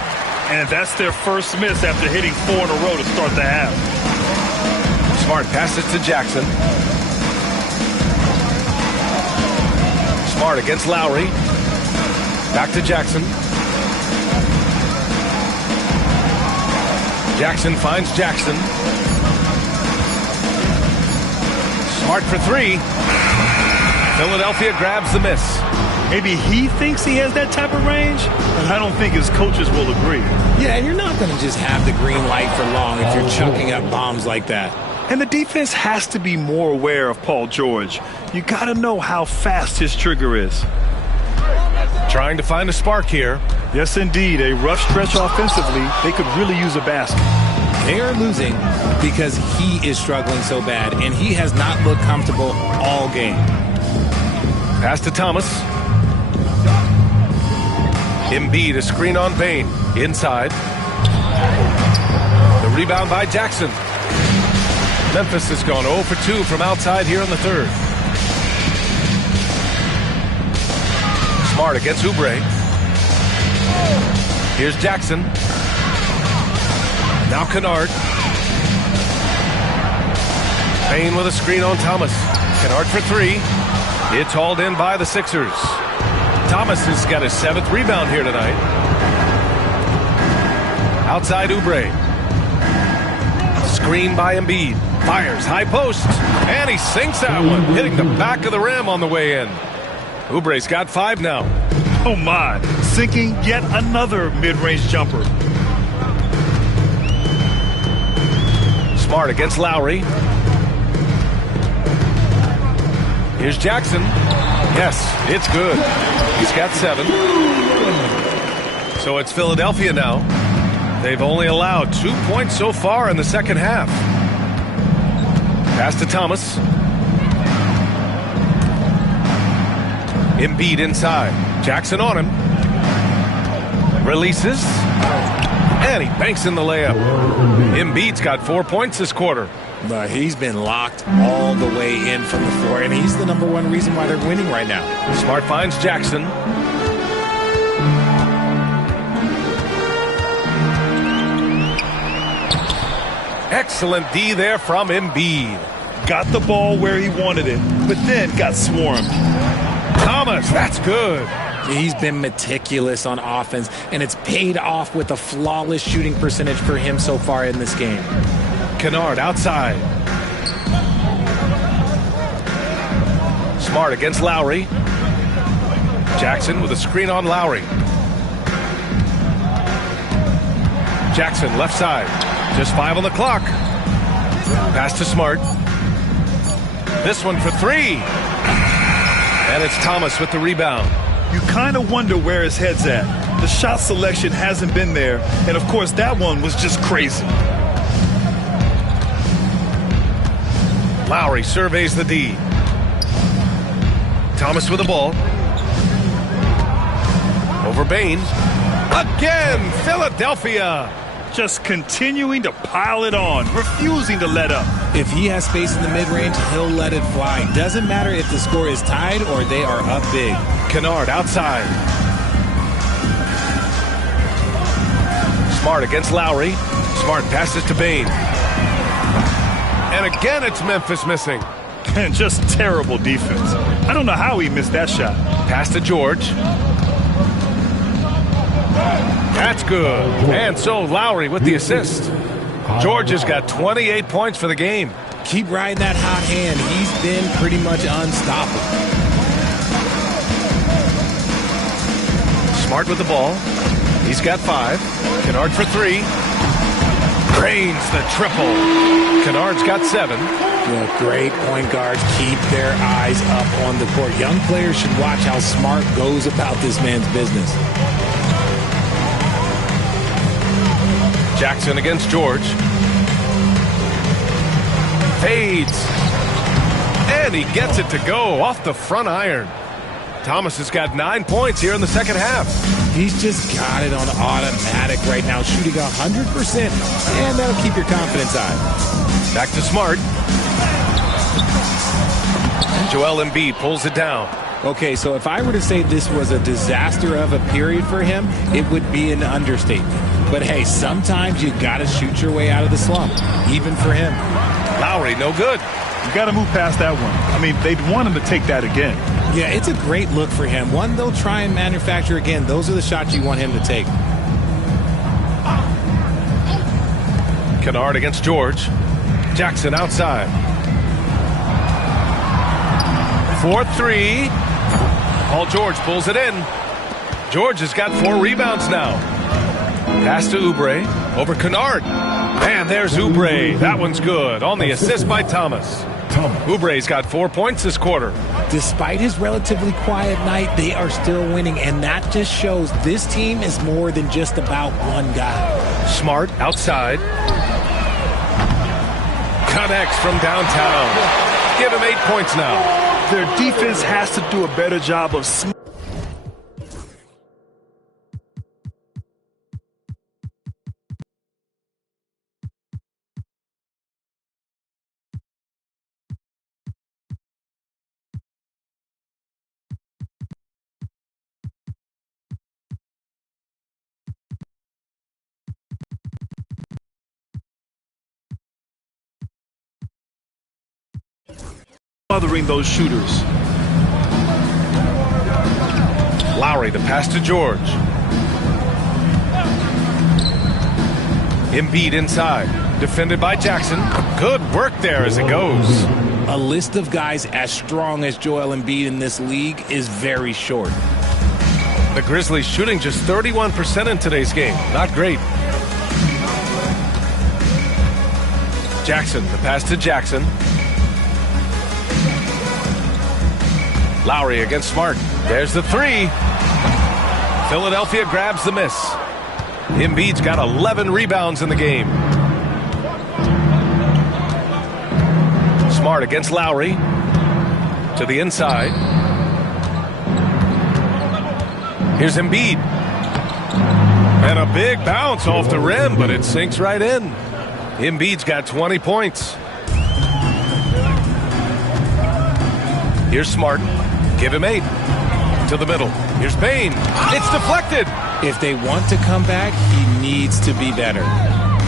And that's their first miss after hitting 4 in a row to start the half. Smart passes to Jackson. Smart against Lowry. Back to Jackson. Jackson finds Jackson. Smart for 3. Philadelphia grabs the miss. Maybe he thinks he has that type of range, but I don't think his coaches will agree. Yeah, and you're not going to just have the green light for long if you're chucking up bombs like that. And the defense has to be more aware of Paul George. You got to know how fast his trigger is. Trying to find a spark here. Yes, indeed. A rough stretch offensively. They could really use a basket. They are losing because he is struggling so bad, and he has not looked comfortable all game. Pass to Thomas. Embiid, a screen on Bane. Inside. The rebound by Jackson. Memphis has gone 0 for 2 from outside here in the third. Smart against Oubre. Here's Jackson. Now Kennard. Bane with a screen on Thomas. Kennard for 3. It's hauled in by the Sixers. Thomas has got his 7th rebound here tonight. Outside Oubre. Screen by Embiid. Fires high post. And he sinks that one, hitting the back of the rim on the way in. Oubre's got 5 now. Oh my, sinking yet another mid-range jumper. Smart against Lowry. Here's Jackson. Yes, it's good. He's got 7. So it's Philadelphia now. They've only allowed 2 points so far in the second half. Pass to Thomas. Embiid inside. Jackson on him. Releases. And he banks in the layup. Embiid's got 4 points this quarter. But he's been locked all the way in from the floor, and he's the #1 reason why they're winning right now. Smart finds Jackson. Excellent D there from Embiid. Got the ball where he wanted it, but then got swarmed. Thomas, that's good. He's been meticulous on offense, and it's paid off with a flawless shooting percentage for him so far in this game. Kennard outside. Smart against Lowry. Jackson with a screen on Lowry. Jackson left side. Just 5 on the clock. Pass to Smart. This one for 3. And it's Thomas with the rebound. You kind of wonder where his head's at. The shot selection hasn't been there. And, of course, that one was just crazy. Lowry surveys the D. Thomas with the ball. Over Bane. Again, Philadelphia. Just continuing to pile it on, refusing to let up. If he has space in the mid-range, he'll let it fly. Doesn't matter if the score is tied or they are up big. Kennard outside. Smart against Lowry. Smart passes to Bane. And again, it's Memphis missing. And just terrible defense. I don't know how he missed that shot. Pass to George. That's good. And so Lowry with the assist. George has got 28 points for the game. Keep riding that hot hand. He's been pretty much unstoppable. Smart with the ball. He's got 5. Kennard for 3. Drains the triple. Kennard's got 7. Yeah, great point guards keep their eyes up on the court. Young players should watch how Smart goes about this man's business. Jackson against George. Fades. And he gets it to go off the front iron. Thomas has got 9 points here in the second half. He's just got it on automatic right now, shooting 100%, and that'll keep your confidence high. Back to Smart. And Joel Embiid pulls it down. Okay, so if I were to say this was a disaster of a period for him, it would be an understatement. But hey, sometimes you got to shoot your way out of the slump, even for him. Lowry, no good. You got to move past that one. I mean, they'd want him to take that again. Yeah, it's a great look for him. One they'll try and manufacture again. Those are the shots you want him to take. Kennard against George. Jackson outside. 4-3. Paul George pulls it in. George has got 4 rebounds now. Pass to Oubre. Over Kennard. And there's Oubre. That one's good. On the assist by Thomas. Oubre's got 4 points this quarter. Despite his relatively quiet night, they are still winning, and that just shows this team is more than just about one guy. Smart outside. Connects from downtown. Give him 8 points now. Their defense has to do a better job of bothering those shooters. Lowry, the pass to George. Embiid inside. Defended by Jackson. Good work there as it goes. A list of guys as strong as Joel Embiid in this league is very short. The Grizzlies shooting just 31% in today's game. Not great. Jackson, the pass to Jackson. Lowry against Smart. There's the 3. Philadelphia grabs the miss. Embiid's got 11 rebounds in the game. Smart against Lowry. To the inside. Here's Embiid. And a big bounce off the rim, but it sinks right in. Embiid's got 20 points. Here's Smart. Give him 8. To the middle. Here's Payne. It's deflected. If they want to come back, he needs to be better.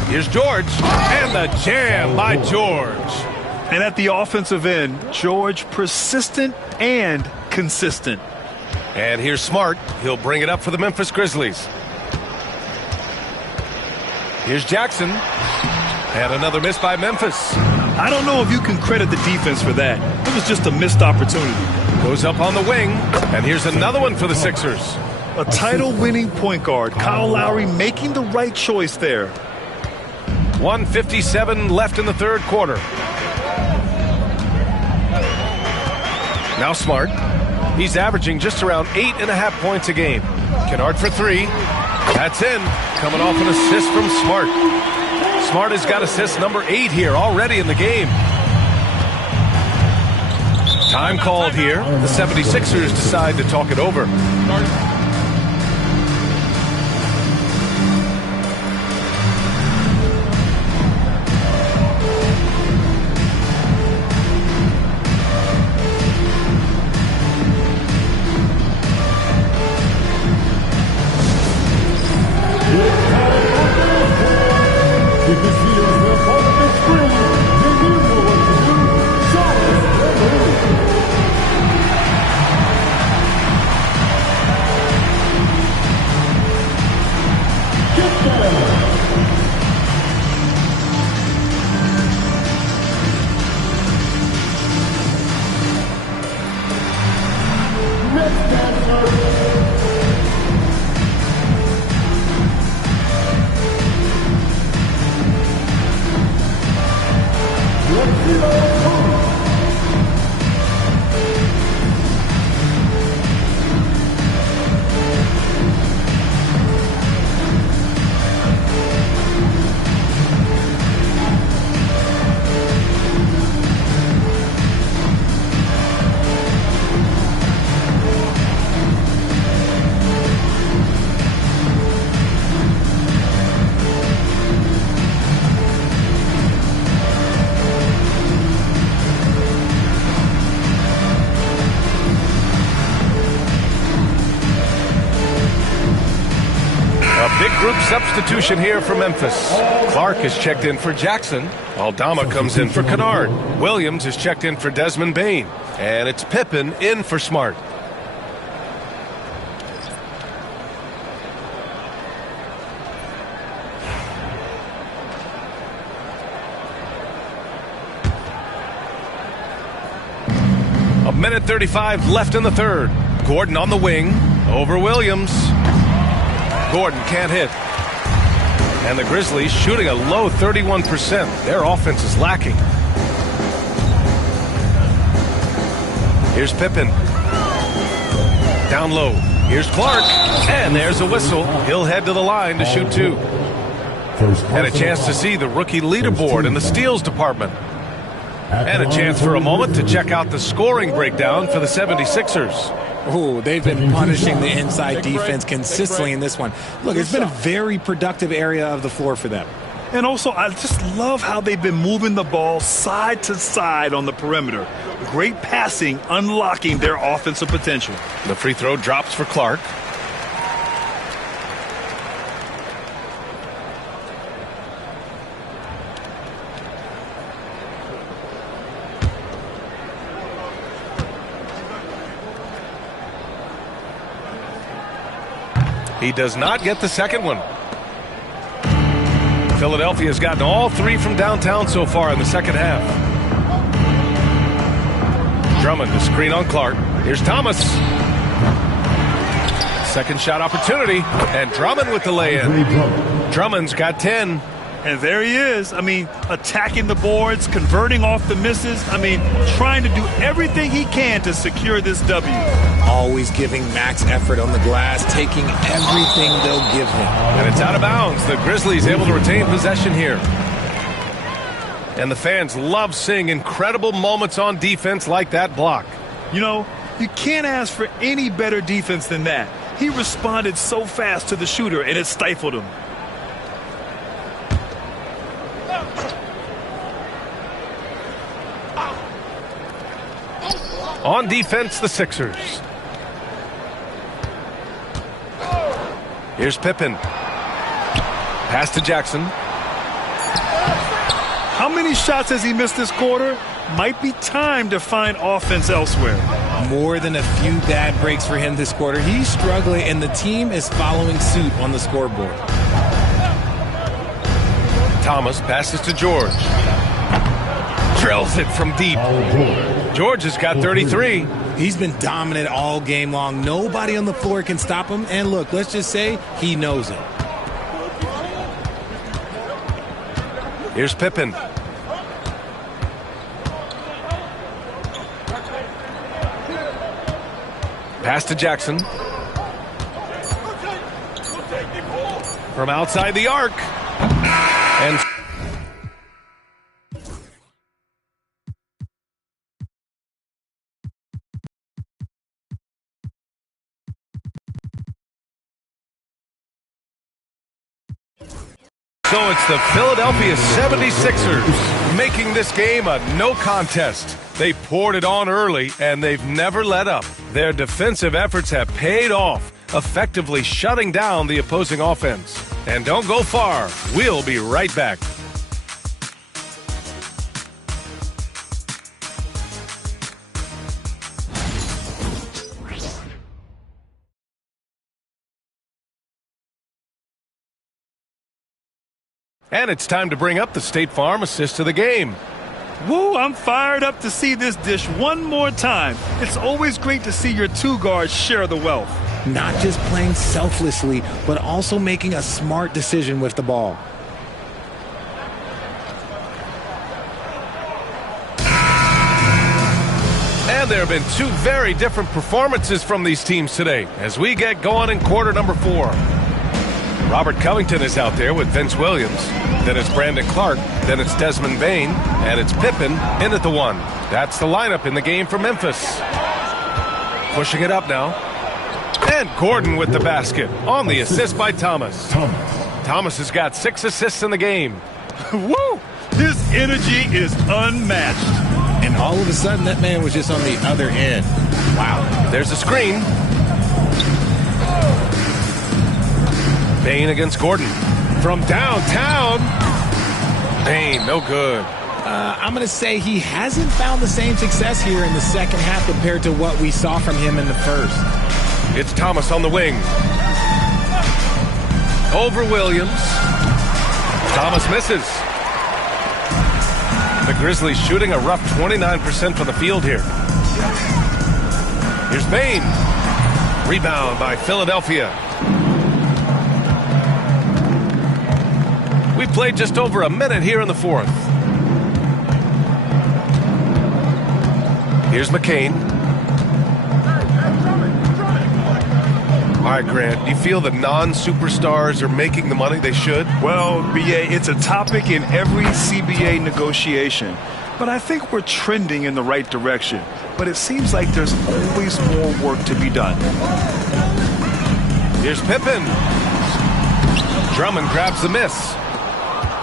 Here's George. And the jam by George. And at the offensive end, George persistent and consistent. And here's Smart. He'll bring it up for the Memphis Grizzlies. Here's Jackson. And another miss by Memphis. I don't know if you can credit the defense for that. It was just a missed opportunity. Goes up on the wing. And here's another one for the Sixers. A title-winning point guard, Kyle Lowry, making the right choice there. 1:57 left in the third quarter. Now Smart. He's averaging just around 8.5 points a game. Kennard for 3. That's in. Coming off an assist from Smart. Smart has got assist number 8 here already in the game. Time called here. The 76ers decide to talk it over. substitution here for Memphis. Clark is checked in for Jackson. Aldama comes in for Kennard. Williams is checked in for Desmond Bain. And it's Pippen in for Smart. A minute 35 left in the third. Gordon on the wing. Over Williams. Gordon can't hit. And the Grizzlies shooting a low 31%. Their offense is lacking. Here's Pippen. Down low. Here's Clark. And there's a whistle. He'll head to the line to shoot two. And a chance to see the rookie leaderboard in the steals department. And a chance for a moment to check out the scoring breakdown for the 76ers. Oh, they've been punishing the inside defense consistently in this one. Look, it's been a very productive area of the floor for them. And also, I just love how they've been moving the ball side to side on the perimeter. Great passing, unlocking their offensive potential. The free throw drops for Clark. He does not get the second one. Philadelphia has gotten all three from downtown so far in the second half. Drummond, the screen on Clark. Here's Thomas. Second shot opportunity, and Drummond with the lay-in. Drummond's got 10. And there he is. I mean, attacking the boards, converting off the misses. I mean, trying to do everything he can to secure this W. Always giving max effort on the glass, taking everything they'll give him. And it's out of bounds. The Grizzlies able to retain possession here. And the fans love seeing incredible moments on defense like that block. You know, you can't ask for any better defense than that. He responded so fast to the shooter, and it stifled him. On defense, the Sixers. Here's Pippen. Pass to Jackson. How many shots has he missed this quarter? Might be time to find offense elsewhere. More than a few bad breaks for him this quarter. He's struggling, and the team is following suit on the scoreboard. Thomas passes to George. Drills it from deep. George has got 33. He's been dominant all game long. Nobody on the floor can stop him. And look, let's just say he knows it. Here's Pippen. Pass to Jackson. From outside the arc. And so it's the Philadelphia 76ers making this game a no contest. They poured it on early, and they've never let up. Their defensive efforts have paid off, effectively shutting down the opposing offense. And don't go far. We'll be right back. And it's time to bring up the State Farm assist of the game. Woo, I'm fired up to see this dish one more time. It's always great to see your two guards share the wealth. Not just playing selflessly, but also making a smart decision with the ball. And there have been two very different performances from these teams today as we get going in quarter number 4. Robert Covington is out there with Vince Williams. Then it's Brandon Clark. Then it's Desmond Bain. And it's Pippen in at the 1. That's the lineup in the game for Memphis. Pushing it up now. And Gordon with the basket on the assist by Thomas. Thomas has got 6 assists in the game. Woo! His energy is unmatched. And all of a sudden, that man was just on the other end. Wow. There's a screen. Bain against Gordon. From downtown. Bain, no good. I'm going to say he hasn't found the same success here in the second half compared to what we saw from him in the first. It's Thomas on the wing. Over Williams. Thomas misses. The Grizzlies shooting a rough 29% from the field here. Here's Bain. Rebound by Philadelphia. We've played just over a minute here in the fourth. Here's McCain. All right, Grant, do you feel the non-superstars are making the money they should? Well, BA, it's a topic in every CBA negotiation. But I think we're trending in the right direction. But it seems like there's always more work to be done. Here's Pippen. Drummond grabs the miss.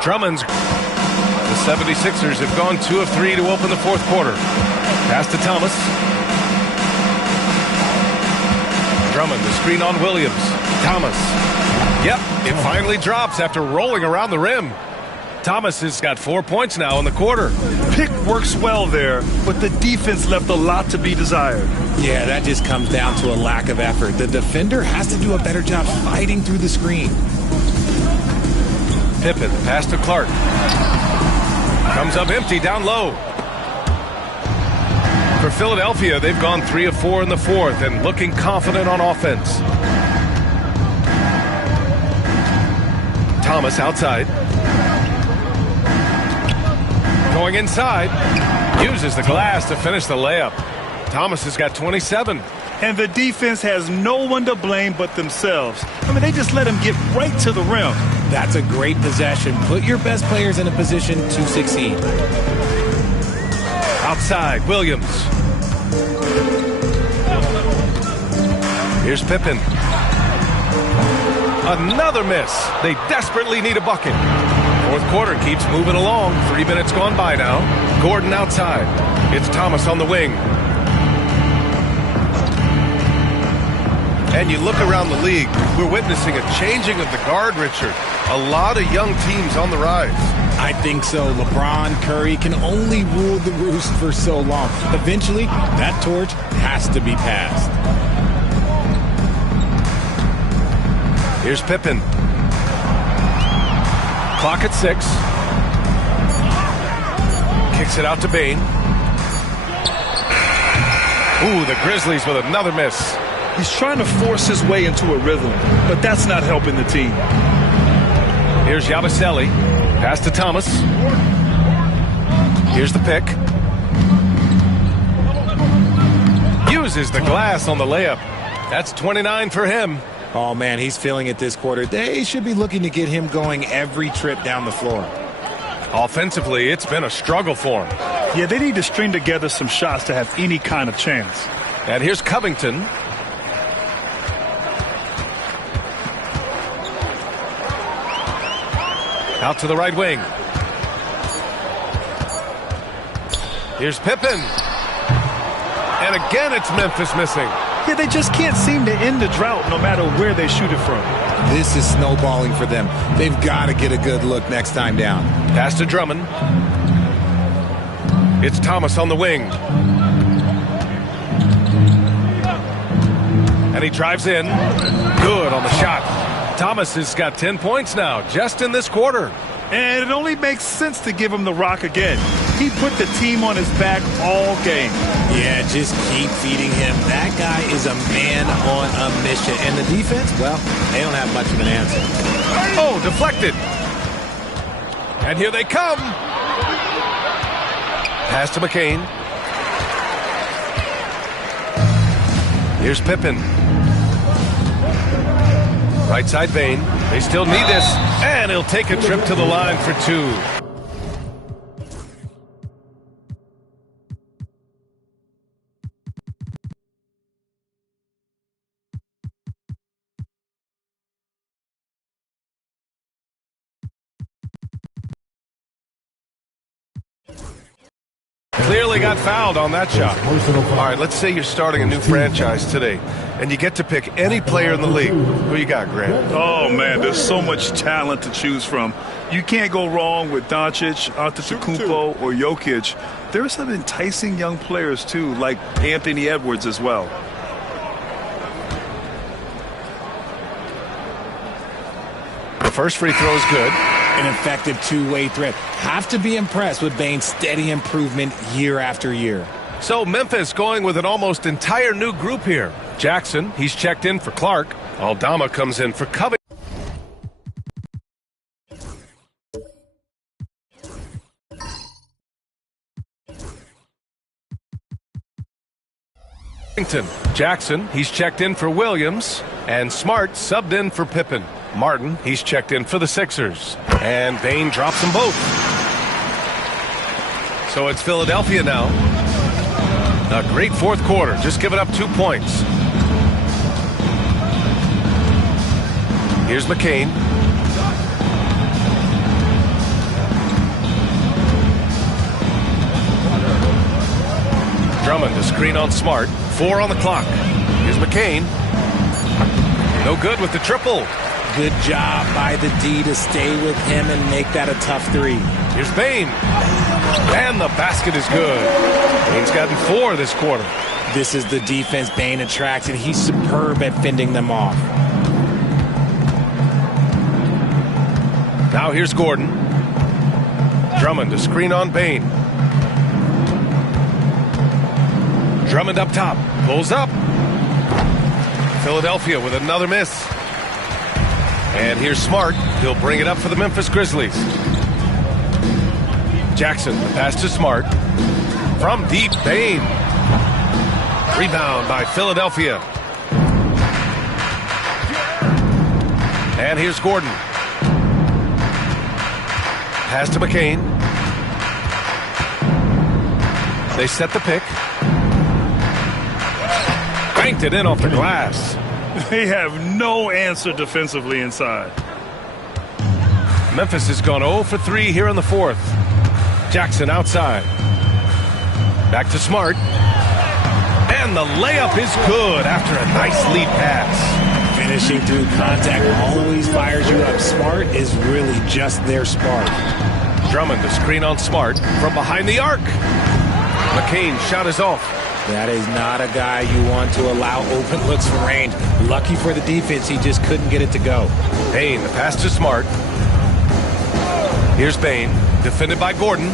Drummond's... The 76ers have gone 2 of 3 to open the fourth quarter. Pass to Thomas. Drummond, the screen on Williams. Thomas. Yep, it finally drops after rolling around the rim. Thomas has got 4 points now in the quarter. Pick works well there, but the defense left a lot to be desired. Yeah, that just comes down to a lack of effort. The defender has to do a better job fighting through the screen. Pippen, pass to Clark. Comes up empty down low. For Philadelphia, they've gone 3 of 4 in the fourth and looking confident on offense. Thomas outside. Going inside. Uses the glass to finish the layup. Thomas has got 27. And the defense has no one to blame but themselves. I mean, they just let him get right to the rim. That's a great possession. Put your best players in a position to succeed. Outside, Williams. Here's Pippen. Another miss. They desperately need a bucket. Fourth quarter keeps moving along. 3 minutes gone by now. Gordon outside. It's Thomas on the wing. And you look around the league, we're witnessing a changing of the guard, Richard. A lot of young teams on the rise. I think so. LeBron, Curry can only rule the roost for so long. Eventually, that torch has to be passed. Here's Pippen. Clock at 6. Kicks it out to Bain. Ooh, the Grizzlies with another miss. He's trying to force his way into a rhythm, but that's not helping the team. Here's Yabusele. Pass to Thomas. Here's the pick. Uses the glass on the layup. That's 29 for him. Oh, man, he's feeling it this quarter. They should be looking to get him going every trip down the floor. Offensively, it's been a struggle for him. Yeah, they need to string together some shots to have any kind of chance. And here's Covington. Out to the right wing. Here's Pippen. And again, it's Memphis missing. Yeah, they just can't seem to end the drought no matter where they shoot it from. This is snowballing for them. They've got to get a good look next time down. Pass to Drummond. It's Thomas on the wing. And he drives in. Good on the shot. Thomas has got 10 points now, just in this quarter. And it only makes sense to give him the rock again. He put the team on his back all game. Yeah, just keep feeding him. That guy is a man on a mission. And the defense, well, they don't have much of an answer. Oh, deflected. And here they come. Pass to McCain. Here's Pippen. Right side Bain. They still need this. And he'll take a trip to the line for 2. Clearly got fouled on that shot. All right, let's say you're starting a new franchise today. and you get to pick any player in the league. Who you got, Grant? Oh, man, there's so much talent to choose from. You can't go wrong with Doncic, Antetokounmpo, or Jokic. There are some enticing young players, too, like Anthony Edwards as well. The first free throw is good. An effective two-way threat. Have to be impressed with Bane's steady improvement year after year. So Memphis going with an almost entire new group here. Jackson, he's checked in for Clark. Aldama comes in for Covington. Jackson, he's checked in for Williams. And Smart subbed in for Pippen. Martin, he's checked in for the Sixers. And Bane drops them both. So it's Philadelphia now. A great fourth quarter, just giving up 2 points. Here's McCain. Drummond to screen on Smart. 4 on the clock. Here's McCain. No good with the triple. Good job by the D to stay with him and make that a tough three. Here's Bane. And the basket is good. Bane's gotten 4 this quarter. This is the defense Bane attracts, and he's superb at fending them off. Now here's Gordon. Drummond to screen on Bane. Drummond up top. Pulls up. Philadelphia with another miss. And here's Smart. He'll bring it up for the Memphis Grizzlies. Jackson, the pass to Smart. From deep, Bane. Rebound by Philadelphia. And here's Gordon. Pass to McCain. They set the pick. Banked it in off the glass. They have no answer defensively inside. Memphis has gone 0 for 3 here in the fourth. Jackson outside. Back to Smart. And the layup is good after a nice lead pass. Finishing through contact always fires you up. Smart is really just their spark. Drummond to screen on Smart from behind the arc. McCain shot is off. That is not a guy you want to allow open looks from range. Lucky for the defense, he just couldn't get it to go. Bane, the pass to Smart. Here's Bane, defended by Gordon.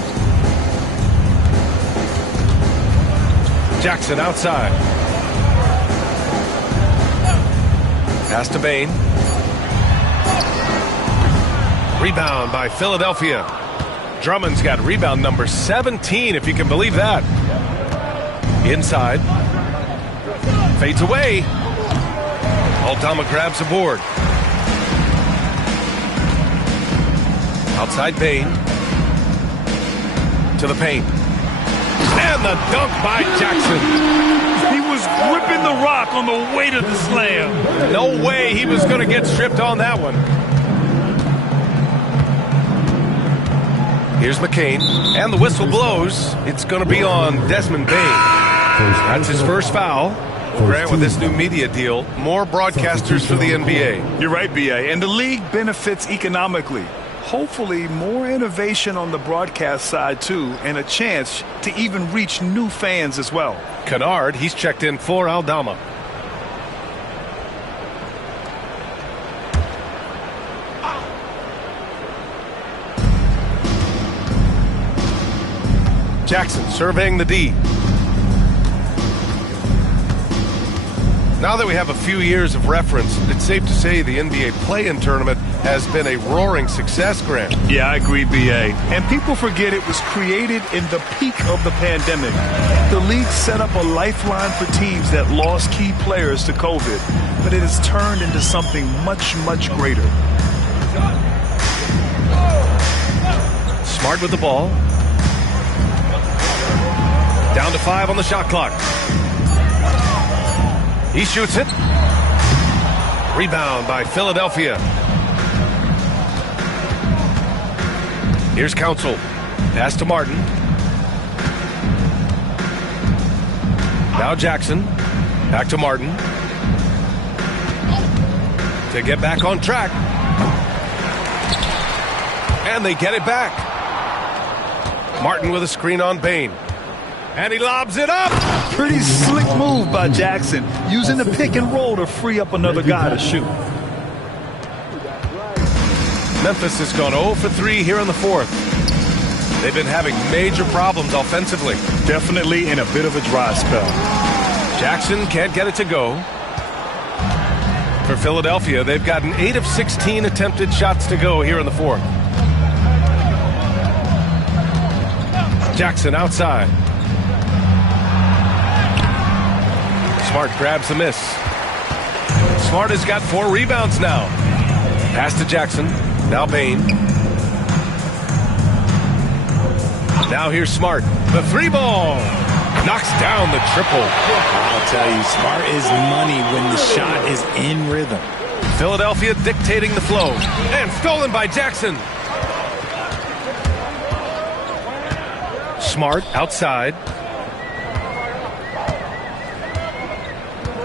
Jackson outside. Pass to Bane. Rebound by Philadelphia. Drummond's got rebound number 17, if you can believe that. Inside. Fades away. Aldama grabs the board. Outside Bane. To the paint. And the dunk by Jackson. He was gripping the rock on the way to the slam. No way he was going to get stripped on that one. Here's McCain. And the whistle blows. It's going to be on Desmond Bane. That's his first foul. Grant, with this new media deal, more broadcasters for the NBA. You're right, B.A. And the league benefits economically. Hopefully, more innovation on the broadcast side, too, and a chance to even reach new fans as well. Kennard, he's checked in for Aldama. Jackson surveying the D. Now that we have a few years of reference, it's safe to say the NBA play-in tournament has been a roaring success, Grant. Yeah, I agree, B.A. And people forget it was created in the peak of the pandemic. The league set up a lifeline for teams that lost key players to COVID, but it has turned into something much, much greater. Smart with the ball. Down to 5 on the shot clock. He shoots it. Rebound by Philadelphia. Here's Council. Pass to Martin. Now Jackson. Back to Martin. to get back on track. And they get it back. Martin with a screen on Bain. And he lobs it up. Pretty slick move by Jackson, using the pick and roll to free up another guy to shoot. Memphis has gone 0 for 3 here in the fourth. They've been having major problems offensively. Definitely in a bit of a dry spell. Jackson can't get it to go. For Philadelphia, they've gotten 8 of 16 attempted shots to go here in the fourth. Jackson outside. Smart grabs the miss. Smart has got 4 rebounds now. Pass to Jackson. Now Bain. Now here's Smart. The 3-ball. Knocks down the triple. I'll tell you, Smart is money when the shot is in rhythm. Philadelphia dictating the flow. And stolen by Jackson. Smart outside.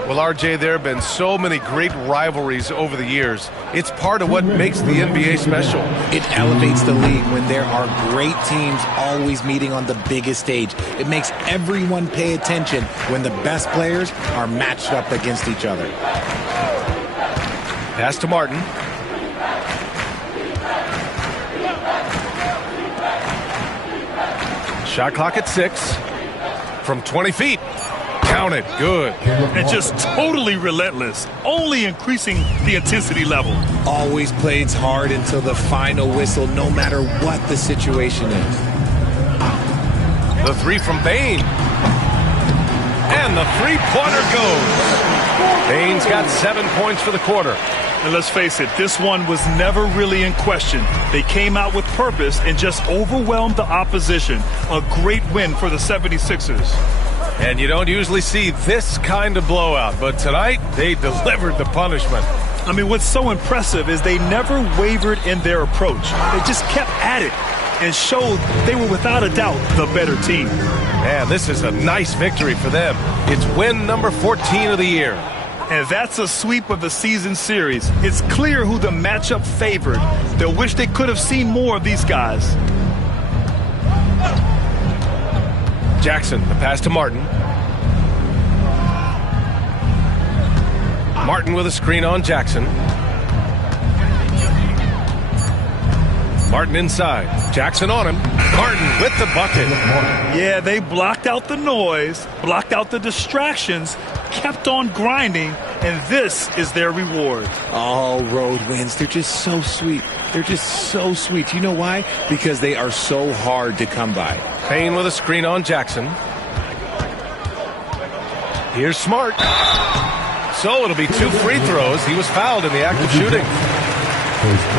Well, RJ, there have been so many great rivalries over the years. It's part of what makes the NBA special. It elevates the league when there are great teams always meeting on the biggest stage. It makes everyone pay attention when the best players are matched up against each other. Pass to Martin. Shot clock at 6. From 20 feet. Count it. Good. And just totally relentless, only increasing the intensity level. Always plays hard until the final whistle, no matter what the situation is. The 3 from Bain. And the 3-pointer goes. Bain's got 7 points for the quarter. And let's face it, this one was never really in question. They came out with purpose and just overwhelmed the opposition. A great win for the 76ers. And you don't usually see this kind of blowout, but tonight they delivered the punishment. I mean, what's so impressive is they never wavered in their approach. They just kept at it and showed they were without a doubt the better team. Man, this is a nice victory for them. It's win number 14 of the year. And that's a sweep of the season series. It's clear who the matchup favored. They'll wish they could have seen more of these guys. Jackson, the pass to Martin. Martin with a screen on Jackson. Martin inside. Jackson on him. Martin with the bucket. Yeah, they blocked out the noise, blocked out the distractions, kept on grinding, and this is their reward. All road wins. They're just so sweet. They're just so sweet. You know why? Because they are so hard to come by. Payne with a screen on Jackson. Here's Smart. So it'll be 2 free throws. He was fouled in the act of shooting.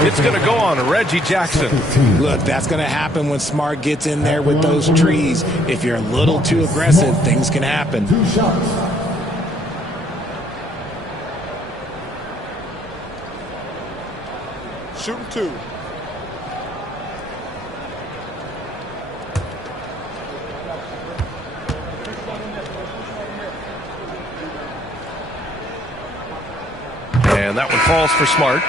It's going to go on to Reggie Jackson. Look, that's going to happen when Smart gets in there with those trees. If you're a little too aggressive, things can happen. Shooting 2. And that one falls for Smart.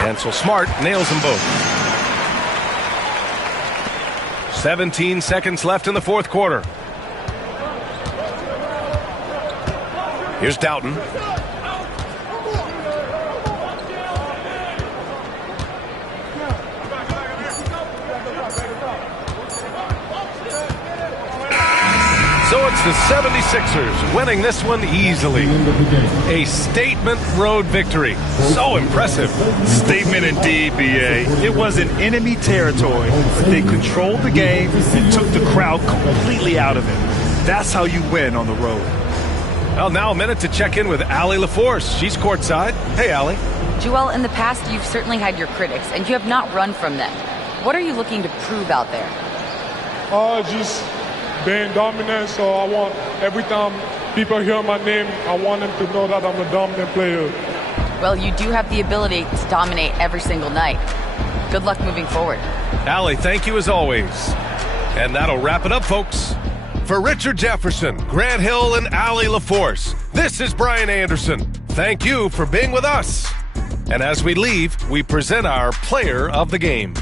And so Smart nails them both. 17 seconds left in the fourth quarter. Here's Doughton. So it's the 76ers winning this one easily. A statement road victory. So impressive. Statement indeed, B.A. It wasn't enemy territory, but they controlled the game and took the crowd completely out of it. That's how you win on the road. Well, now a minute to check in with Allie LaForce. She's courtside. Hey, Allie. Joel, in the past, you've certainly had your critics, and you have not run from them. What are you looking to prove out there? Just being dominant, so I want every time people hear my name, I want them to know that I'm a dominant player. Well, you do have the ability to dominate every single night. Good luck moving forward. Allie, thank you as always. And that'll wrap it up, folks. For Richard Jefferson, Grant Hill, and Allie LaForce, this is Brian Anderson. Thank you for being with us. And as we leave, we present our player of the game.